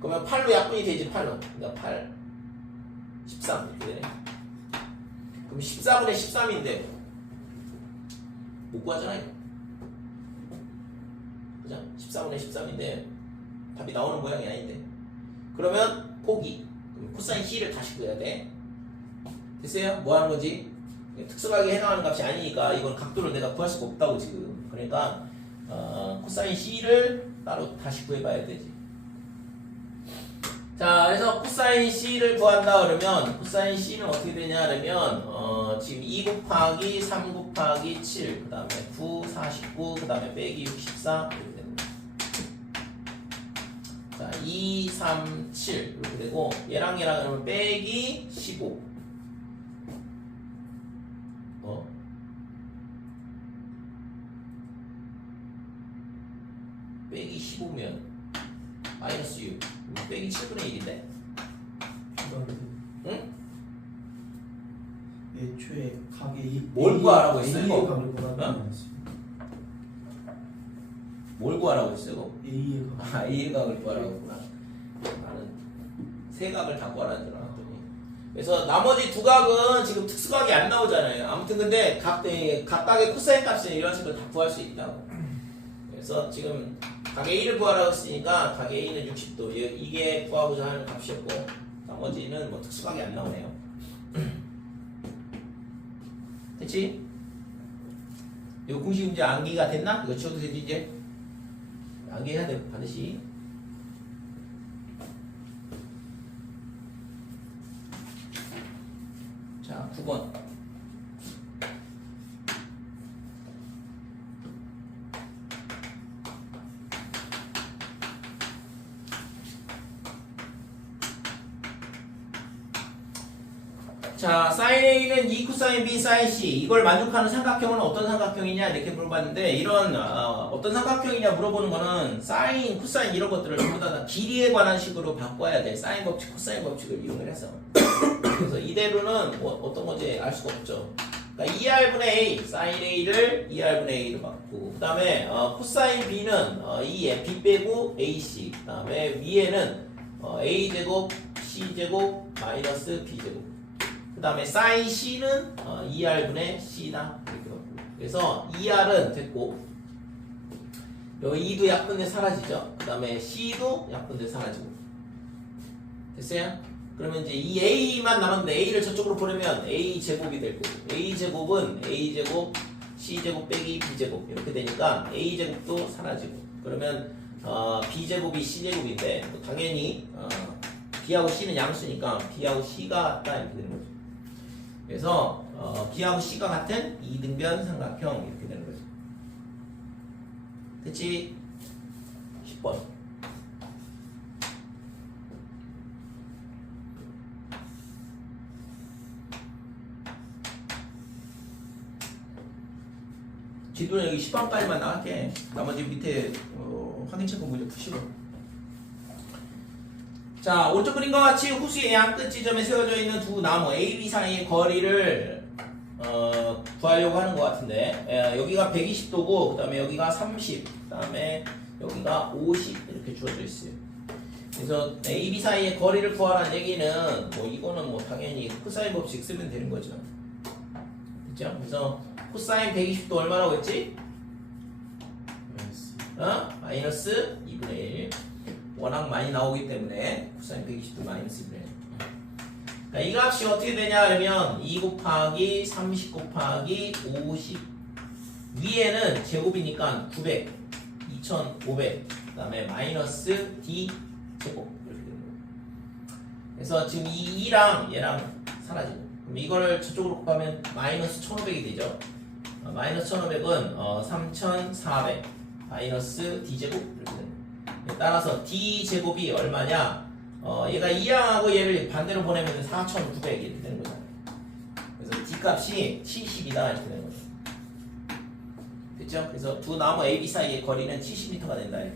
그러면 8로 약분이 되지. 8로. 그러니까 8, 13 이렇게 되네. 그럼 14분의 13인데 못 구하잖아 이거. 그죠? 14분의 13인데 답이 나오는 모양이 아닌데. 그러면 포기. 그럼 코사인 C를 다시 구해야 돼. 됐어요? 뭐 하는 거지? 특수하게 해당하는 값이 아니니까 이건 각도를 내가 구할 수가 없다고 지금. 그러니까 코사인 C를 따로 다시 구해봐야 되지. 자, 그래서 코사인 C를 구한다 그러면 코사인 C는 어떻게 되냐 그러면 지금 2 곱하기 3 곱하기 7 그 다음에 9, 49 그 다음에 빼기 64 이렇게 되는 거야. 자, 2, 3, 7 이렇게 되고 얘랑 그러면 빼기 15 빼기 15면 마이너스 6 빼기 7분의 1인데 응? 애초에 가게 뭘 구하라고 했어요, A의 이거? 값을 구하라고 했어요. 뭘 구하라고 했어요 이거? A의 값. 아, A의 각을 구하라고 했구나. 나는 세 각을 다 구하라는 줄 알았더니. 그래서 나머지 두 각은 지금 특수각이 안 나오잖아요. 아무튼 근데 각각의 코사인 값은 이런 식으로 다 구할 수 있다고. 그래서 지금 각 A를 구하라고 했으니까 각 A는 60도 이게 구하고자 하는 값이었고 나머지는 뭐 특수각이 안 나오네요. 됐지? 이거 공식 문제 암기가 됐나? 이거 지워도 되지 이제? 암기해야 돼 반드시. 자, 9번. 자, 사인 A는 2 코사인 B 사인 C 이걸 만족하는 삼각형은 어떤 삼각형이냐 이렇게 물어봤는데 이런 어떤 삼각형이냐 물어보는 거는 사인, 코사인 이런 것들을 전부 다 길이에 관한 식으로 바꿔야 돼. 사인 법칙, 코사인 법칙을 이용을 해서. 그래서 이대로는 어떤 건지 알 수가 없죠. 그러니까 2R분의 A, 사인 A를 2R분의 A로 바꾸고 그 다음에 코사인 B는 2에 B 빼고 AC 그 다음에 위에는 A제곱, C제곱, 마이너스 B제곱 그 다음에 사인 C는 2R분의 C다 이렇게 바꾸고 그래서 2R은 됐고 여기 2도 약분돼 사라지죠. 그 다음에 C도 약분돼 사라지고 됐어요? 그러면 이제 이 A만 남았는데 A를 저쪽으로 보내면 A제곱이 될 거고 A제곱은 A제곱 C제곱 빼기 B제곱 이렇게 되니까 A제곱도 사라지고 그러면 B제곱이 C제곱인데 뭐 당연히 B하고 C는 양수니까 B하고 C가 같다 이렇게 되는 거죠. 그래서 B하고 C가 같은 이등변 삼각형 이렇게 되는 거죠. 됐지? 10번 지도는 여기 10번까지만 나갈게. 나머지 밑에 확인 체크 문제 푸시고. 자, 오른쪽 그림과 같이 호수의 양끝 지점에 세워져 있는 두 나무 A, B 사이의 거리를 구하려고 하는 것 같은데 여기가 120도고 그 다음에 여기가 30, 그 다음에 여기가 50 이렇게 주어져 있어요. 그래서 A, B 사이의 거리를 구하라는 얘기는 뭐 이거는 뭐 당연히 코사인 법칙 쓰면 되는 거죠. 그렇죠? 그래서 코사인 120도 얼마라고 했지? 마이너스 2분의 1. 워낙 많이 나오기 때문에 코사인 120도 마이너스 2분의 1. 그러니까 이 값이 어떻게 되냐 그러면 2 곱하기 30 곱하기 50 위에는 제곱이니까 900 2500 그 다음에 마이너스 D 제곱 이렇게 되는 거예요. 그래서 지금 이 2랑 얘랑 사라지고 그럼 이거를 저쪽으로 곱하면 마이너스 1500이 되죠. 마이너스 1500은 3400 마이너스 D제곱 이렇게 되는 거예요. 따라서 D제곱이 얼마냐 얘가 2항하고 얘를 반대로 보내면 4900 이렇게 되는 거잖아요. 그래서 D값이 70이다 이렇게 되는 거죠. 있죠? 그래서 두 나무 AB 사이의 거리는 70m가 된다. 이렇게.